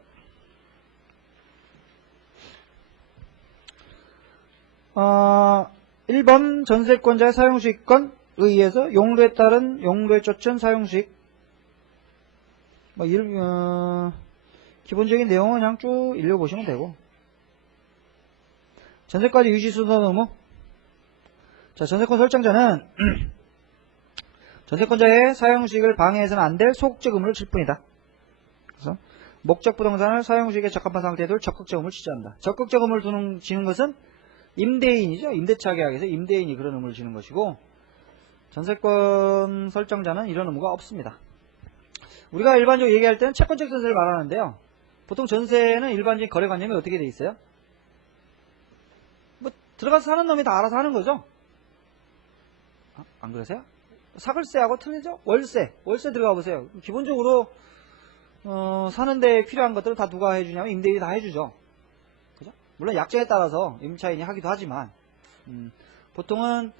1번 전세권자의 사용수익권에 의해서 용도에 따른 용도에 쫓은 사용수익. 기본적인 내용은 그냥 쭉 읽어보시면 되고. 전세까지 유지수선 의무. 자, 전세권 설정자는 전세권자의 사용수익을 방해해서는 안 될 소극적 의무를 질 뿐이다. 그래서 목적 부동산을 사용수익에 적합한 상태에 둘 적극적 의무를 지정한다. 적극적 의무를 지는 것은 임대인이죠. 임대차 계약에서 임대인이 그런 의무를 지는 것이고, 전세권 설정자는 이런 의무가 없습니다. 우리가 일반적으로 얘기할 때는 채권적 전세를 말하는데요. 보통 전세는 일반적인 거래관념이 어떻게 돼 있어요? 뭐 들어가서 사는 놈이 다 알아서 하는 거죠. 안 그러세요? 사글세하고 틀리죠? 월세 들어가 보세요. 기본적으로 사는데 필요한 것들을 다 누가 해주냐면 임대인이 다 해주죠. 그죠? 물론 약정에 따라서 임차인이 하기도 하지만 보통은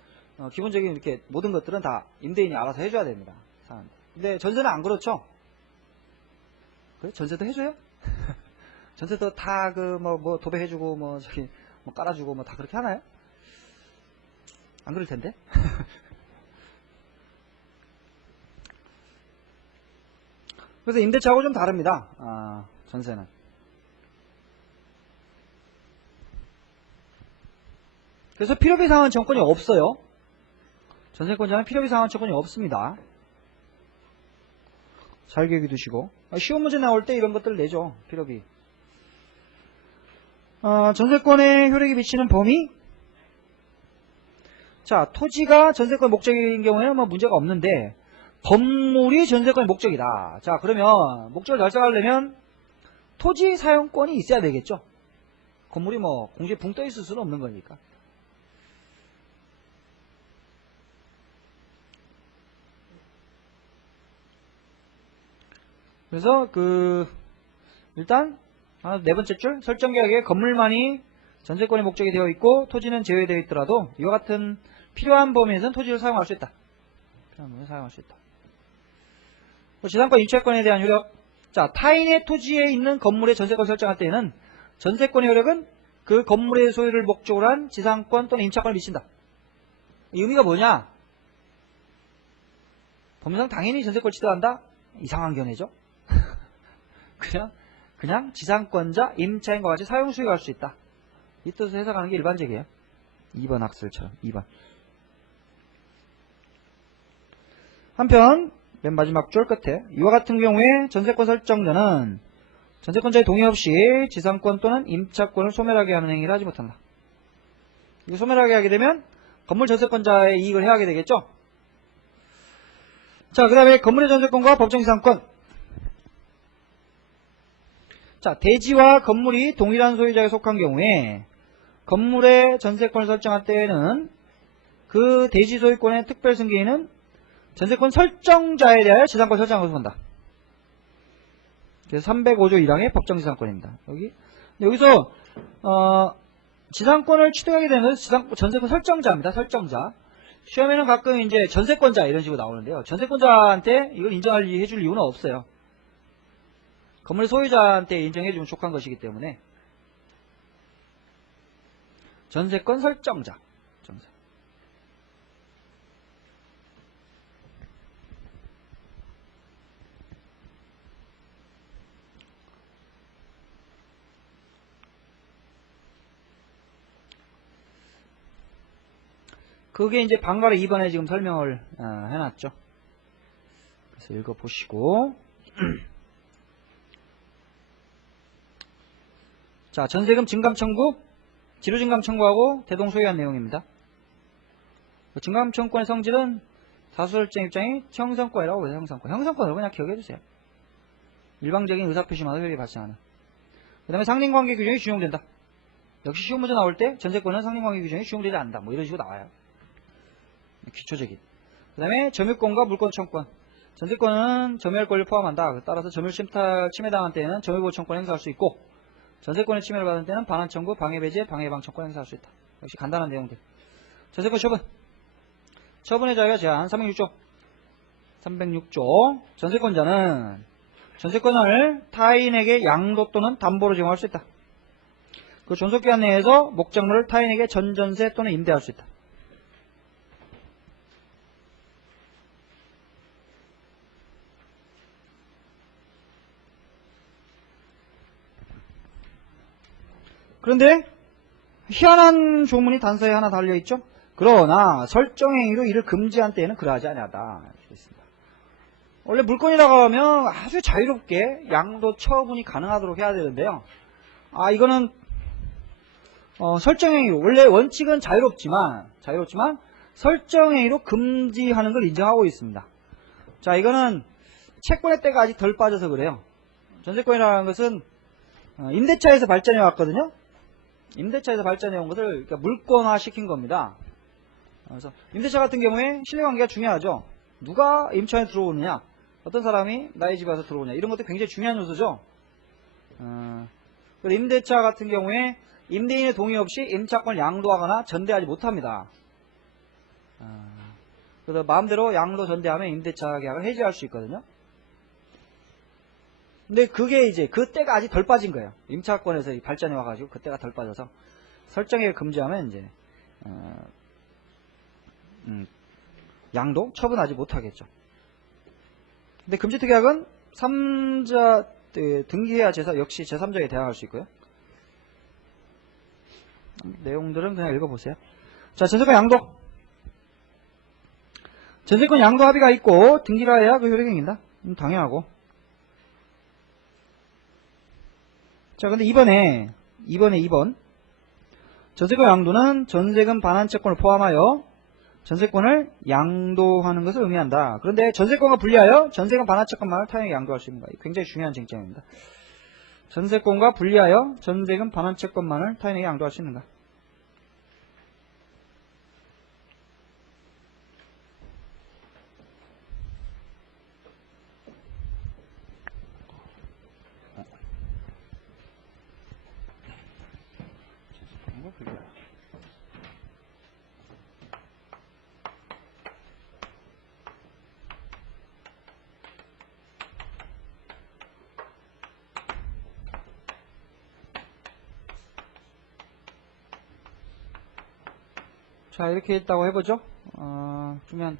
기본적인 이렇게 모든 것들은 다 임대인이 알아서 해줘야 됩니다. 사는데. 근데 전세는 안 그렇죠? 그래? 전세도 해줘요? 전세도 다 뭐 도배해주고 뭐 깔아주고 뭐 다 그렇게 하나요? 안 그럴 텐데. 그래서 임대차하고 좀 다릅니다. 전세는. 그래서 필요비 상환 정권이 없어요. 전세권자는 필요비 상환 정권이 없습니다. 잘 기억해 두시고. 시험 문제 나올 때 이런 것들 내죠. 필요비. 전세권의 효력이 미치는 범위. 자, 토지가 전세권 목적인 경우에는 뭐 문제가 없는데, 건물이 전세권의 목적이다. 자, 그러면 목적을 달성하려면 토지 사용권이 있어야 되겠죠. 건물이 뭐 공지에 붕 떠 있을 수는 없는 거니까. 그래서 일단 네 번째 줄 설정계약에 건물만이 전세권의 목적이 되어 있고 토지는 제외되어 있더라도 이와 같은 필요한 범위에서는 토지를 사용할 수 있다. 필요한 범위에 사용할 수 있다. 지상권 임차권에 대한 효력. 자, 타인의 토지에 있는 건물의 전세권 설정할 때에는 전세권의 효력은 그 건물의 소유를 목적으로 한 지상권 또는 임차권을 미친다. 이 의미가 뭐냐? 법률상 당연히 전세권을 취득한다? 이상한 견해죠. 그냥 지상권자, 임차인과 같이 사용수익을 할 수 있다. 이 뜻을 해석하는 게 일반적이에요. 2번 학설처럼 2번. 한편 맨 마지막 줄 끝에 이와 같은 경우에 전세권 설정자는 전세권자의 동의 없이 지상권 또는 임차권을 소멸하게 하는 행위를 하지 못한다. 이거 소멸하게 하게 되면 건물 전세권자의 이익을 해하게 되겠죠. 자, 그 다음에 건물의 전세권과 법정 지상권. 자, 대지와 건물이 동일한 소유자에 속한 경우에 건물의 전세권을 설정할 때에는 그 대지 소유권의 특별 승계인은 전세권 설정자에 대하여 지상권 설정을 한다. 그래서 305조 1항의 법정지상권입니다. 여기서 지상권을 취득하게 되는 전세권 설정자입니다. 설정자. 시험에는 가끔 이제 전세권자 이런 식으로 나오는데요. 전세권자한테 이걸 인정해줄 이유는 없어요. 건물 소유자한테 인정해주면 족한 것이기 때문에 전세권 설정자. 그게 이제 방과로 2번에 지금 설명을 해놨죠. 그래서 읽어보시고. 자, 전세금 증감 청구, 지루 증감 청구하고 대동 소유한 내용입니다. 증감 청구권의 성질은 다수설정 입장이 형성권이라고 해요. 형성권으로 그냥 기억해주세요. 일방적인 의사표시마다 효력이 발생하는. 그 다음에 상린관계 규정이 준용된다. 역시 시험 문제 나올 때 전세권은 상린관계 규정이 준용되지 않는다. 뭐 이런 식으로 나와요. 기초적인. 그 다음에 점유권과 물권 청권. 전세권은 점유할 권리를 포함한다. 따라서 점유 침해당한 때에는 점유보호 청권을 행사할 수 있고, 전세권의 침해를 받은 때는 반환 청구, 방해 배제, 방해 예방 청권을 행사할 수 있다. 역시 간단한 내용들. 전세권 처분. 처분의 자유와 제한 306조. 306조 전세권자는 전세권을 타인에게 양도 또는 담보로 제공할 수 있다. 그 존속기간 내에서 목적물을 타인에게 전전세 또는 임대할 수 있다. 그런데 희한한 조문이 단서에 하나 달려있죠. 그러나 설정행위로 이를 금지한 때에는 그러하지 아니하다. 이렇게 있습니다. 원래 물건이라고 하면 아주 자유롭게 양도 처분이 가능하도록 해야 되는데요. 이거는 설정행위로, 원래 원칙은 자유롭지만 설정행위로 금지하는 걸 인정하고 있습니다. 자, 이거는 채권의 때가 아직 덜 빠져서 그래요. 전세권이라는 것은 임대차에서 발전해 왔거든요. 임대차에서 발전해 온 것을 그러니까 물권화 시킨 겁니다. 그래서 임대차 같은 경우에 신뢰관계가 중요하죠. 누가 임차에 들어오느냐, 어떤 사람이 나의 집에 와서 들어오냐, 이런 것도 굉장히 중요한 요소죠. 임대차 같은 경우에 임대인의 동의 없이 임차권을 양도하거나 전대하지 못합니다. 그래서 마음대로 양도 전대하면 임대차 계약을 해지할 수 있거든요. 근데 그게 이제 그 때가 아직 덜 빠진 거예요. 임차권에서 발전해 와가지고 그 때가 덜 빠져서 설정에 금지하면 이제 양도 처분하지 못하겠죠. 근데 금지특약은 3자 등기해야 역시 제3자에 대항할 수 있고요. 내용들은 그냥 읽어보세요. 자, 전세권 양도. 전세권 양도 합의가 있고 등기가 해야 그 효력이 생긴다. 당연하고. 자, 근데 2번. 전세권 양도는 전세금 반환 채권을 포함하여 전세권을 양도하는 것을 의미한다. 그런데 전세권과 분리하여 전세금 반환 채권만을 타인에게 양도할 수 있는가? 굉장히 중요한 쟁점입니다. 전세권과 분리하여 전세금 반환 채권만을 타인에게 양도할 수 있는가? 자, 이렇게 했다고 해보죠. 그러면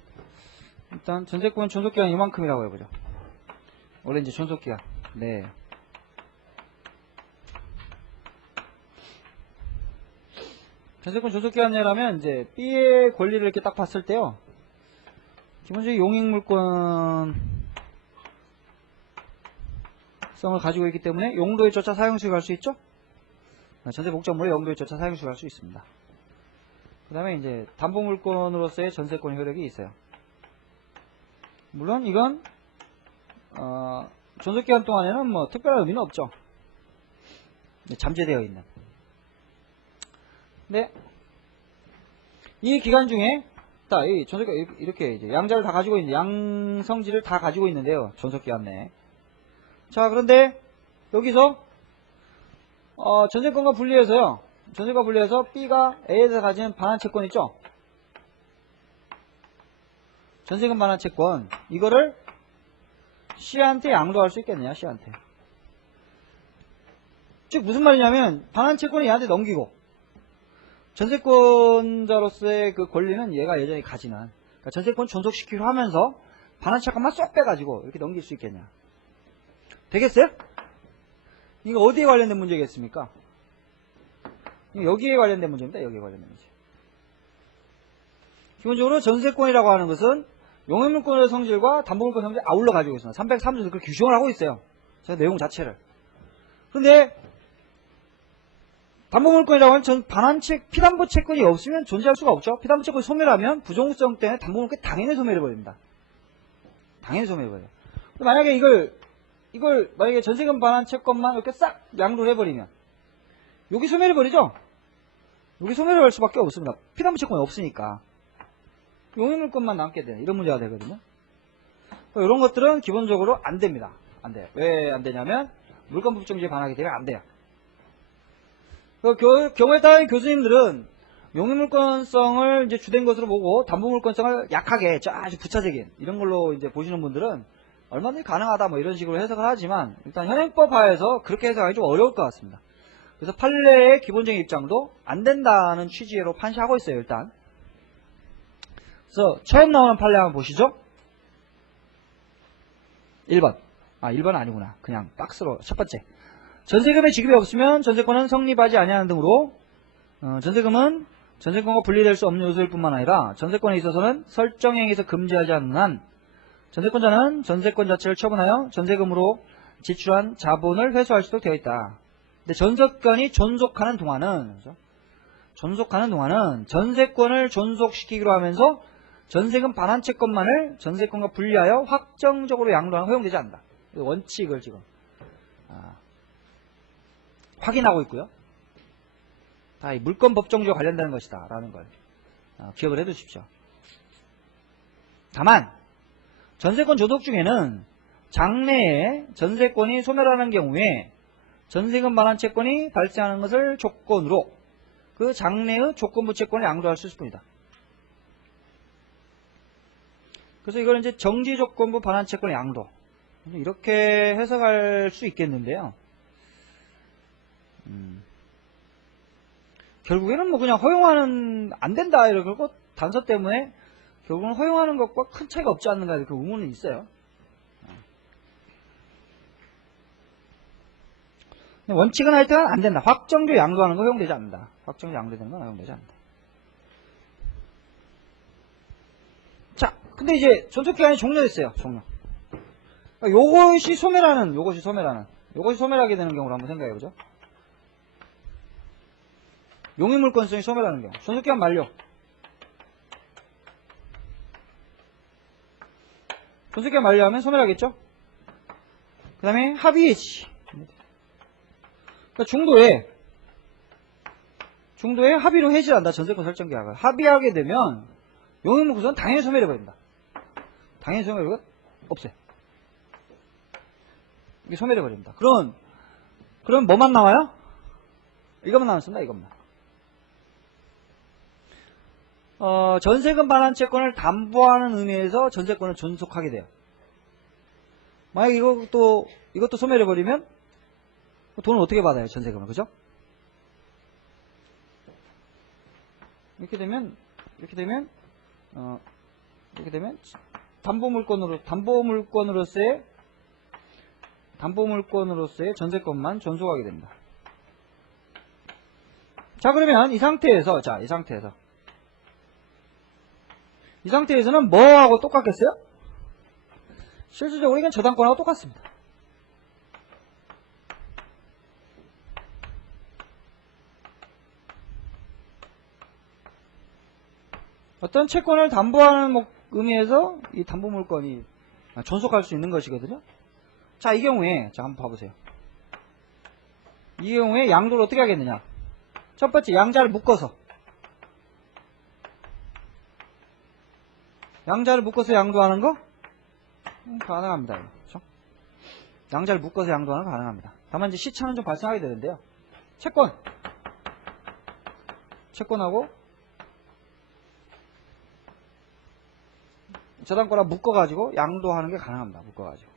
일단 전세권 존속기간 이만큼이라고 해보죠. 원래 이제 존속기간. 네. 전세권 존속기간 내라면 이제 B의 권리를 이렇게 딱 봤을 때요. 기본적인 용익물권성을 가지고 있기 때문에 용도의 조차 사용수익 할 수 있죠. 전세 목적물의 용도의 조차 사용수익 할 수 있습니다. 그 다음에 이제 담보물권으로서의 전세권 효력이 있어요. 물론 이건 존속기간 동안에는 뭐 특별한 의미는 없죠. 잠재되어 있는. 근데 이 기간 중에 딱 이 존속기간 이렇게 이제 양자를 다 가지고 있는 양성질을 다 가지고 있는데요. 존속기간 내에. 자, 그런데 여기서 전세권과 분리해서요. 전세과 분리해서 B가 A에서 가진 반환채권 있죠? 전세금 반환채권. 이거를 C한테 양도할 수 있겠네요. C한테. 즉 무슨 말이냐면 반환채권을 얘한테 넘기고 전세권자로서의 그 권리는 얘가 여전히 가지는, 그러니까 전세권 존속시키기로 하면서 반환채권만 쏙 빼가지고 이렇게 넘길 수 있겠냐. 되겠어요? 이거 어디에 관련된 문제겠습니까? 여기에 관련된 문제입니다. 여기에 관련된 문제. 기본적으로 전세권이라고 하는 것은 용익물권의 성질과 담보물권 성질을 아울러 가지고 있습니다. 303조에서 그렇게 규정을 하고 있어요. 제가 내용 자체를. 그런데 담보물권이라고 하면 피담보 채권이 없으면 존재할 수가 없죠. 피담보 채권이 소멸하면 부정후성 때문에 담보물권이 당연히 소멸해버립니다. 당연히 소멸해버려요. 만약에 이걸 만약에 전세금 반환 채권만 이렇게 싹 양도를 해버리면 여기 소멸해버리죠? 여기 소멸할 수밖에 없습니다. 피담보 채권이 없으니까. 용익물권만 남게 되는 이런 문제가 되거든요. 이런 것들은 기본적으로 안 됩니다. 안 돼요. 왜 안 되냐면 물권법정지에 반하기 때문에 안 돼요. 경우에 따른 교수님들은 용의물권성을 이제 주된 것으로 보고 담보물권성을 약하게 아주 부차적인 이런 걸로 이제 보시는 분들은 얼마든지 가능하다 뭐 이런 식으로 해석을 하지만 일단 현행법 하에서 그렇게 해석하기 좀 어려울 것 같습니다. 그래서 판례의 기본적인 입장도 안 된다는 취지로 판시하고 있어요. 일단 그래서 처음 나오는 판례 한번 보시죠. 1번 1번 아니구나. 그냥 박스로 첫 번째. 전세금의 지급이 없으면 전세권은 성립하지 아니하는 등으로 전세금은 전세권과 분리될 수 없는 요소일 뿐만 아니라 전세권에 있어서는 설정행위에서 금지하지 않는 한 전세권자는 전세권 자체를 처분하여 전세금으로 지출한 자본을 회수할 수도 되어 있다. 근데 전세권이 존속하는 동안은 전세권을 존속시키기로 하면서 전세금 반환 채권만을 전세권과 분리하여 확정적으로 양도하는 허용되지 않는다. 원칙을 지금 확인하고 있고요. 다 이 물권 법정주와 관련되는 것이다 라는 걸 기억을 해 두십시오. 다만 전세권 존속 중에는 장래에 전세권이 소멸하는 경우에 전세금 반환 채권이 발생하는 것을 조건으로 그 장래의 조건부 채권을 양도할 수 있을 뿐이다. 그래서 이걸 이제 정지 조건부 반환 채권의 양도 이렇게 해석할 수 있겠는데요. 결국에는 뭐 그냥 허용하는 안 된다 이러고 단서 때문에 결국은 허용하는 것과 큰 차이가 없지 않는가 이렇게 의문은 있어요. 원칙은 하여튼 안 된다. 확정적 양도하는 거 허용되지 않는다. 확정적 양도되는 건 허용되지 않는다. 자, 근데 이제 존속기간이 종료됐어요. 종료. 요것이 소멸하게 되는 경우를 한번 생각해보죠. 용의물권성이 소멸하는 경우. 존속기간 만료. 존속기간 만료하면 소멸하겠죠? 그 다음에 합의해지. 그러니까 중도에 합의로 해지한다. 전세권 설정 계약을. 합의하게 되면 용의물권성은 당연히 소멸해버린다. 당연히 소멸해버리고 없어요. 이게 소멸해버립니다. 그럼 뭐만 나와요? 이것만 나왔습니다. 이것만. 전세금 반환 채권을 담보하는 의미에서 전세권을 존속하게 돼요. 만약 이것도 소멸해버리면 돈을 어떻게 받아요? 전세금을. 그죠? 이렇게 되면 담보물권으로서의 전세권만 존속하게 됩니다. 자, 그러면 이 상태에서는 뭐하고 똑같겠어요? 실질적으로 이건 저당권하고 똑같습니다. 어떤 채권을 담보하는 의미에서 이 담보물권이 존속할 수 있는 것이거든요. 자, 이 경우에 한번 봐보세요. 이 경우에 양도를 어떻게 하겠느냐? 첫 번째, 양자를 묶어서 양도하는 거 가능합니다. 그렇죠? 양자를 묶어서 양도하는 거 가능합니다. 다만 이제 시차는 좀 발생하게 되는데요. 채권하고 저당권하고 묶어가지고 양도하는 게 가능합니다. 묶어가지고.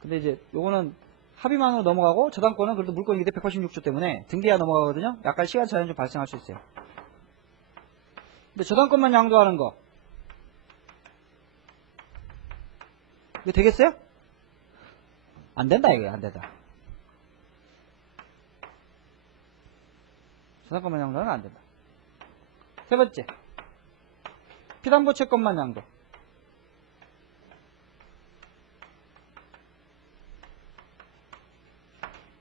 근데 이제 요거는 합의만으로 넘어가고 저당권은 그래도 물권이기 때문에 186조 때문에 등기가 넘어가거든요. 약간 시간 차이는 좀 발생할 수 있어요. 근데 저당권만 양도하는 거 이거 되겠어요? 안 된다 이거야. 안 된다. 저당권만 양도는 안 된다. 세 번째, 피담보 채권만 양도.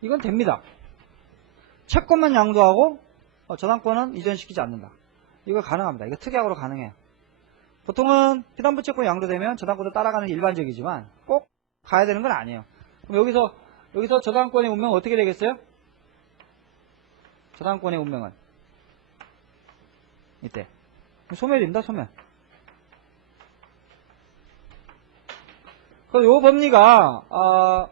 이건 됩니다. 채권만 양도하고 저당권은 이전시키지 않는다. 이거 가능합니다. 이거 특약으로 가능해요. 보통은 피담보 채권이 양도되면 저당권도 따라가는 게 일반적이지만 꼭 가야 되는 건 아니에요. 그럼 여기서 저당권의 운명은 어떻게 되겠어요? 저당권의 운명은 이때 소멸입니다. 소멸. 그래서 요 법리가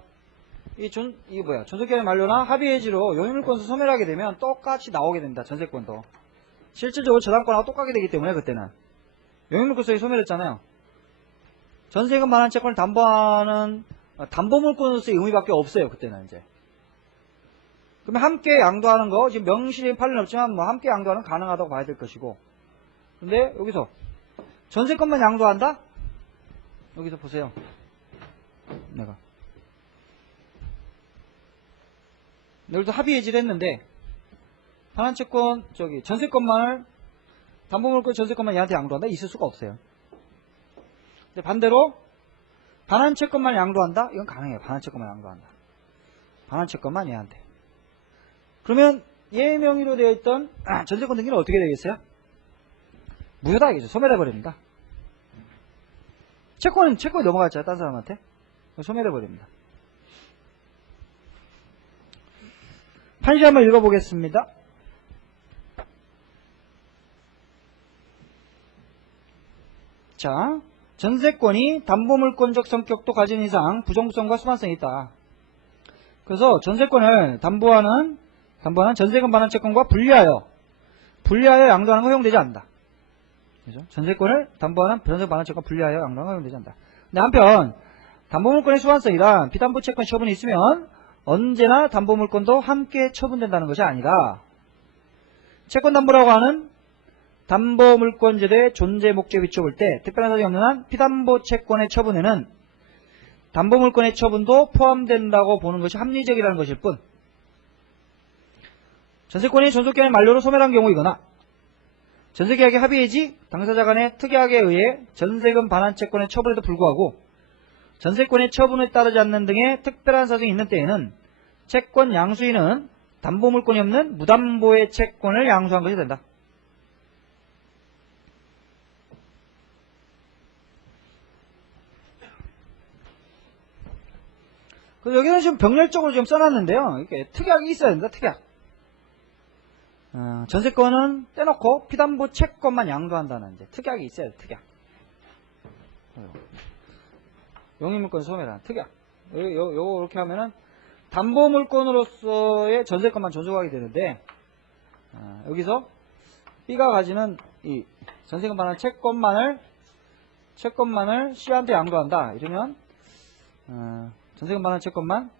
존속기간 만료나 합의해지로 용의물권서 소멸하게 되면 똑같이 나오게 됩니다. 전세권도. 실질적으로 저당권하고 똑같게 되기 때문에 그때는 영유물권성이 소멸했잖아요. 전세금 반환 채권을 담보하는 담보물권으로서의 의미밖에 없어요. 그때는 이제. 그러면 함께 양도하는 거 지금 명시된 판례는 없지만 뭐 함께 양도하는 가능하다고 봐야 될 것이고. 근데 여기서 전세권만 양도한다? 여기서 보세요. 내가 여기서 합의 해지를 했는데 반환채권 전세권만을 담보물권 전세권만 얘한테 양도한다? 있을 수가 없어요. 근데 반대로 반환채권만 양도한다? 이건 가능해요. 반환채권만 양도한다. 반환채권만 얘한테. 그러면 얘 명의로 되어 있던 전세권 등기는 어떻게 되겠어요? 무효다 이겠죠. 소멸해버립니다. 채권이 넘어갔잖아요. 딴 사람한테. 소멸해버립니다. 판시 한번 읽어보겠습니다. 자, 전세권이 담보물권적 성격도 가진 이상 부정성과 수반성이 있다. 그래서 전세권을 담보하는 전세금 반환채권과 분리하여 양도하는 거 허용되지 않는다. 그죠? 전세권을 담보하는 전세금 반환채권 분리하여 양도하는 거 허용되지 않는다. 근데 한편 담보물권의 수반성이란 피담보채권 처분이 있으면 언제나 담보물권도 함께 처분된다는 것이 아니라 채권담보라고 하는 담보물권제도의 존재 목적에 비춰볼 때 특별한 사정이 없는 한 피담보채권의 처분에는 담보물권의 처분도 포함된다고 보는 것이 합리적이라는 것일 뿐 전세권이 전속기한의 만료로 소멸한 경우이거나 전세계약의 합의해지 당사자 간의 특약에 의해 전세금 반환채권의 처분에도 불구하고 전세권의 처분에 따르지 않는 등의 특별한 사정이 있는 때에는 채권 양수인은 담보물권이 없는 무담보의 채권을 양수한 것이 된다. 그래서 여기는 지금 병렬적으로 좀 써놨는데요. 이렇게 특약이 있어야 된다. 특약. 전세권은 떼놓고 피담보 채권만 양도한다는 이제 특약이 있어야 돼. 특약. 용의물권 소멸하는 특약. 요거 이렇게 하면은 담보물권으로서의 전세권만 존속하게 되는데 여기서 B가 가지는 이 전세금 반환 채권만을 C한테 양도한다. 이러면 전세금 반환 채권만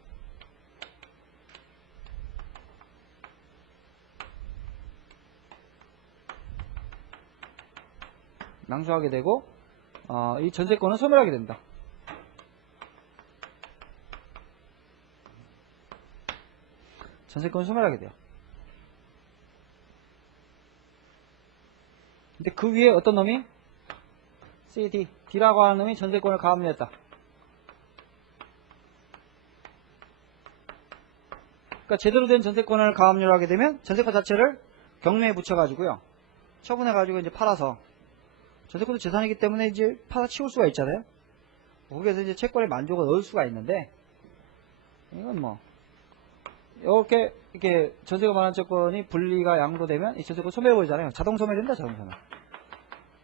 양수하게 되고 이 전세권은 소멸하게 됩니다. 전세권은 소멸하게 돼요. 근데 그 위에 어떤 놈이 D라고 하는 놈이 전세권을 가압류했다. 그러니까 제대로 된 전세권을 가압류를 하게 되면 전세권 자체를 경매에 붙여가지고요. 처분해가지고 이제 팔아서 전세권도 재산이기 때문에 이제 팔아 치울 수가 있잖아요. 거기에서 이제 채권의 만족을 얻을 수가 있는데 이건 뭐 이렇게 전세금 반환 채권이 분리가 양도되면 이 전세권 소멸해버리잖아요. 자동 소멸된다. 자동 소멸.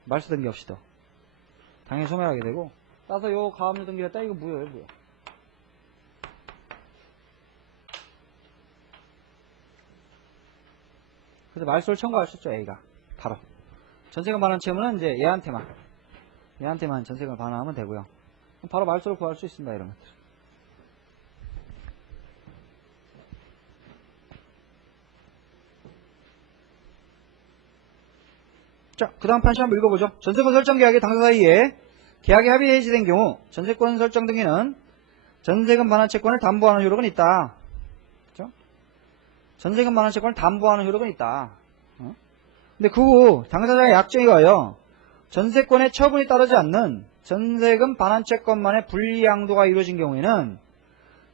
말소 등기 없이도 당연히 소멸하게 되고 따라서 요 가압류 등기를 했다. 이거 무효예요. 무효. 그래서 말소를 청구할 수 있죠. A가 바로 전세금 반환 채무는 이제 얘한테만 전세금을 반환하면 되고요. 바로 말소를 구할 수 있습니다. 이런 것들. 자, 그 다음 판시 한번 읽어보죠. 전세권 설정 계약의 당사 사이에 계약이 합의 해지된 경우 전세권 설정 등기는 전세금 반환 채권을 담보하는 효력은 있다. 그렇죠? 전세금 반환 채권을 담보하는 효력은 있다. 근데 그 후 당사자의 약정에 의하여 전세권의 처분이 따르지 않는 전세금 반환 채권만의 분리 양도가 이루어진 경우에는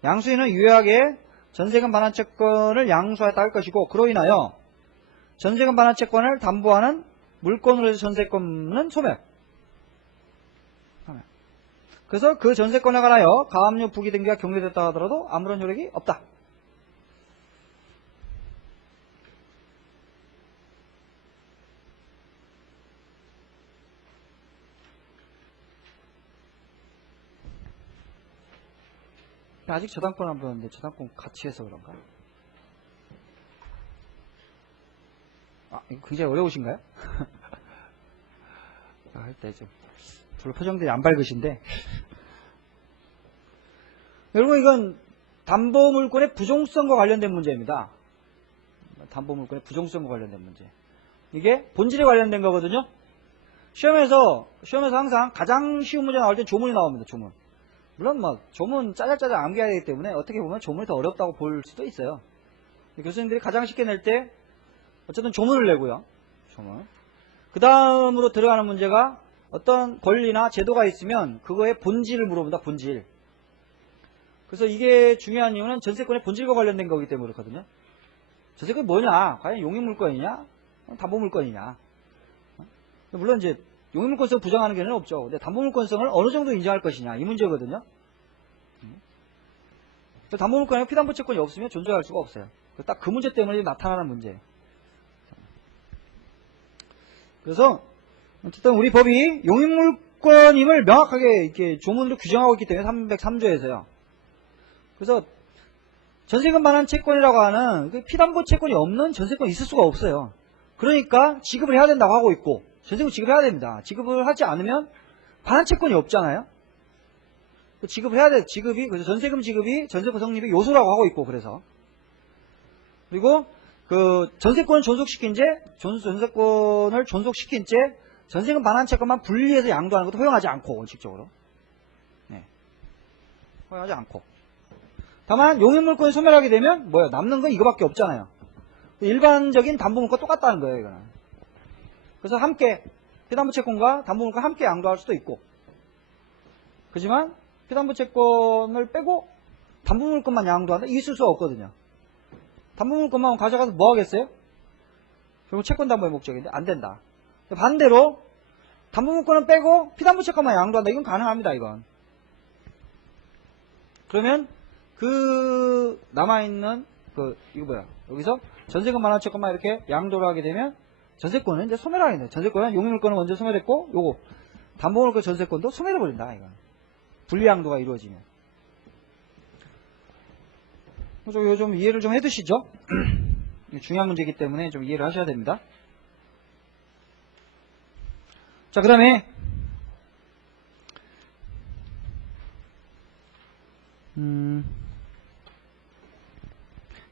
양수인은 유효하게 전세금 반환 채권을 양수하였다 할 것이고 그로 인하여 전세금 반환 채권을 담보하는 물권으로 해서 전세권은 소멸. 그래서 그 전세권에 관하여 가압류 부기 등기가 경료됐다 하더라도 아무런 효력이 없다. 아직 저당권 안 배웠는데 저당권 같이 해서 그런가? 이거 굉장히 어려우신가요? 할 때 좀 별로 표정들이 안 밝으신데. 여러분, 이건 담보물권의 부종성과 관련된 문제입니다. 담보물권의 부종성과 관련된 문제. 이게 본질에 관련된 거거든요. 시험에서 항상 가장 쉬운 문제 나올 때 조문이 나옵니다. 조문. 물론 뭐 조문 짜잘짜잘 암기해야 되기 때문에 어떻게 보면 조문이 더 어렵다고 볼 수도 있어요. 교수님들이 가장 쉽게 낼 때 어쨌든 조문을 내고요. 조문. 그 다음으로 들어가는 문제가 어떤 권리나 제도가 있으면 그거의 본질을 물어본다. 본질. 그래서 이게 중요한 이유는 전세권의 본질과 관련된 거기 때문에 그렇거든요. 전세권이 뭐냐? 과연 용익물권이냐? 담보물권이냐? 물론 이제 용익물권성을 부정하는 견해는 없죠. 근데 담보물권성을 어느 정도 인정할 것이냐? 이 문제거든요. 담보물권에 피담보 채권이 없으면 존재할 수가 없어요. 딱 그 문제 때문에 나타나는 문제예요. 그래서 어쨌든 우리 법이 용익물권임을 명확하게 이렇게 조문으로 규정하고 있기 때문에 303조에서요. 그래서 전세금 반환 채권이라고 하는 그 피담보 채권이 없는 전세권이 있을 수가 없어요. 그러니까 지급을 해야 된다고 하고 있고 전세금 지급해야 됩니다. 지급을 하지 않으면 반환 채권이 없잖아요. 지급을 해야 돼. 지급이 그래서 전세금 지급이 전세권 성립의 요소라고 하고 있고 그래서 그리고 그 전세권을 존속시킨 채 전세권을 존속시킨 채 전세금 반환 채권만 분리해서 양도하는 것도 허용하지 않고 원칙적으로 허용하지 않고 다만 용익물권이 소멸하게 되면 뭐야 남는 건 이거밖에 없잖아요. 일반적인 담보물권 똑같다는 거예요 이거는. 그래서 함께 피담보 채권과 담보물권 함께 양도할 수도 있고 그렇지만 피담보 채권을 빼고 담보물권만 양도한다? 있을 수가 없거든요. 담보물권만 가져가서 뭐 하겠어요? 결국 채권 담보의 목적인데 안 된다. 반대로 담보물권은 빼고 피담보 채권만 양도한다. 이건 가능합니다. 이건. 그러면 그 남아있는 이거 뭐야? 여기서 전세금 반환 채권만 이렇게 양도를 하게 되면 전세권은 이제 소멸하게 돼요. 전세권은 용익물권은 먼저 소멸했고 요거 담보물권 전세권도 소멸해버린다. 이건. 분리양도가 이루어지면. 이거 좀 이해를 좀 해두시죠. 중요한 문제이기 때문에 좀 이해를 하셔야 됩니다. 자, 그 다음에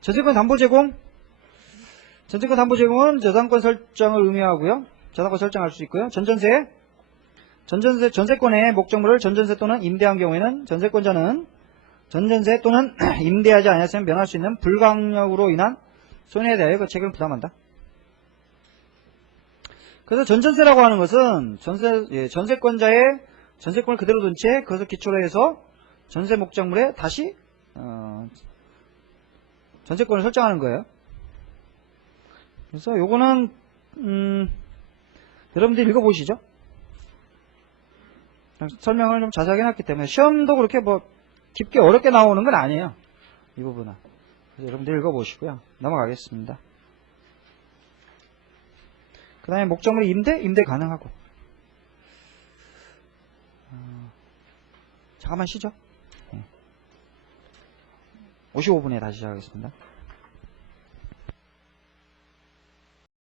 전세권 담보 제공. 전세권 담보 제공은 저당권 설정을 의미하고요. 저당권 설정할 수 있고요. 전세권의 목적물을 전전세 또는 임대한 경우에는 전세권자는 전전세 또는 임대하지 않았으면 면할 수 있는 불강력으로 인한 손해에 대하여 그 책임을 부담한다. 그래서 전전세라고 하는 것은 전세권자의 전세권을 그대로 둔 채 그것을 기초로 해서 전세 목적물에 다시 전세권을 설정하는 거예요. 그래서 요거는 여러분들이 읽어보시죠. 설명을 좀 자세하게 해놨기 때문에 시험도 그렇게 뭐 깊게 어렵게 나오는 건 아니에요. 이 부분은. 그래서 여러분들 읽어보시고요. 넘어가겠습니다. 그 다음에 목적물이 임대 가능하고. 잠깐만 쉬죠. 55분에 다시 시작하겠습니다.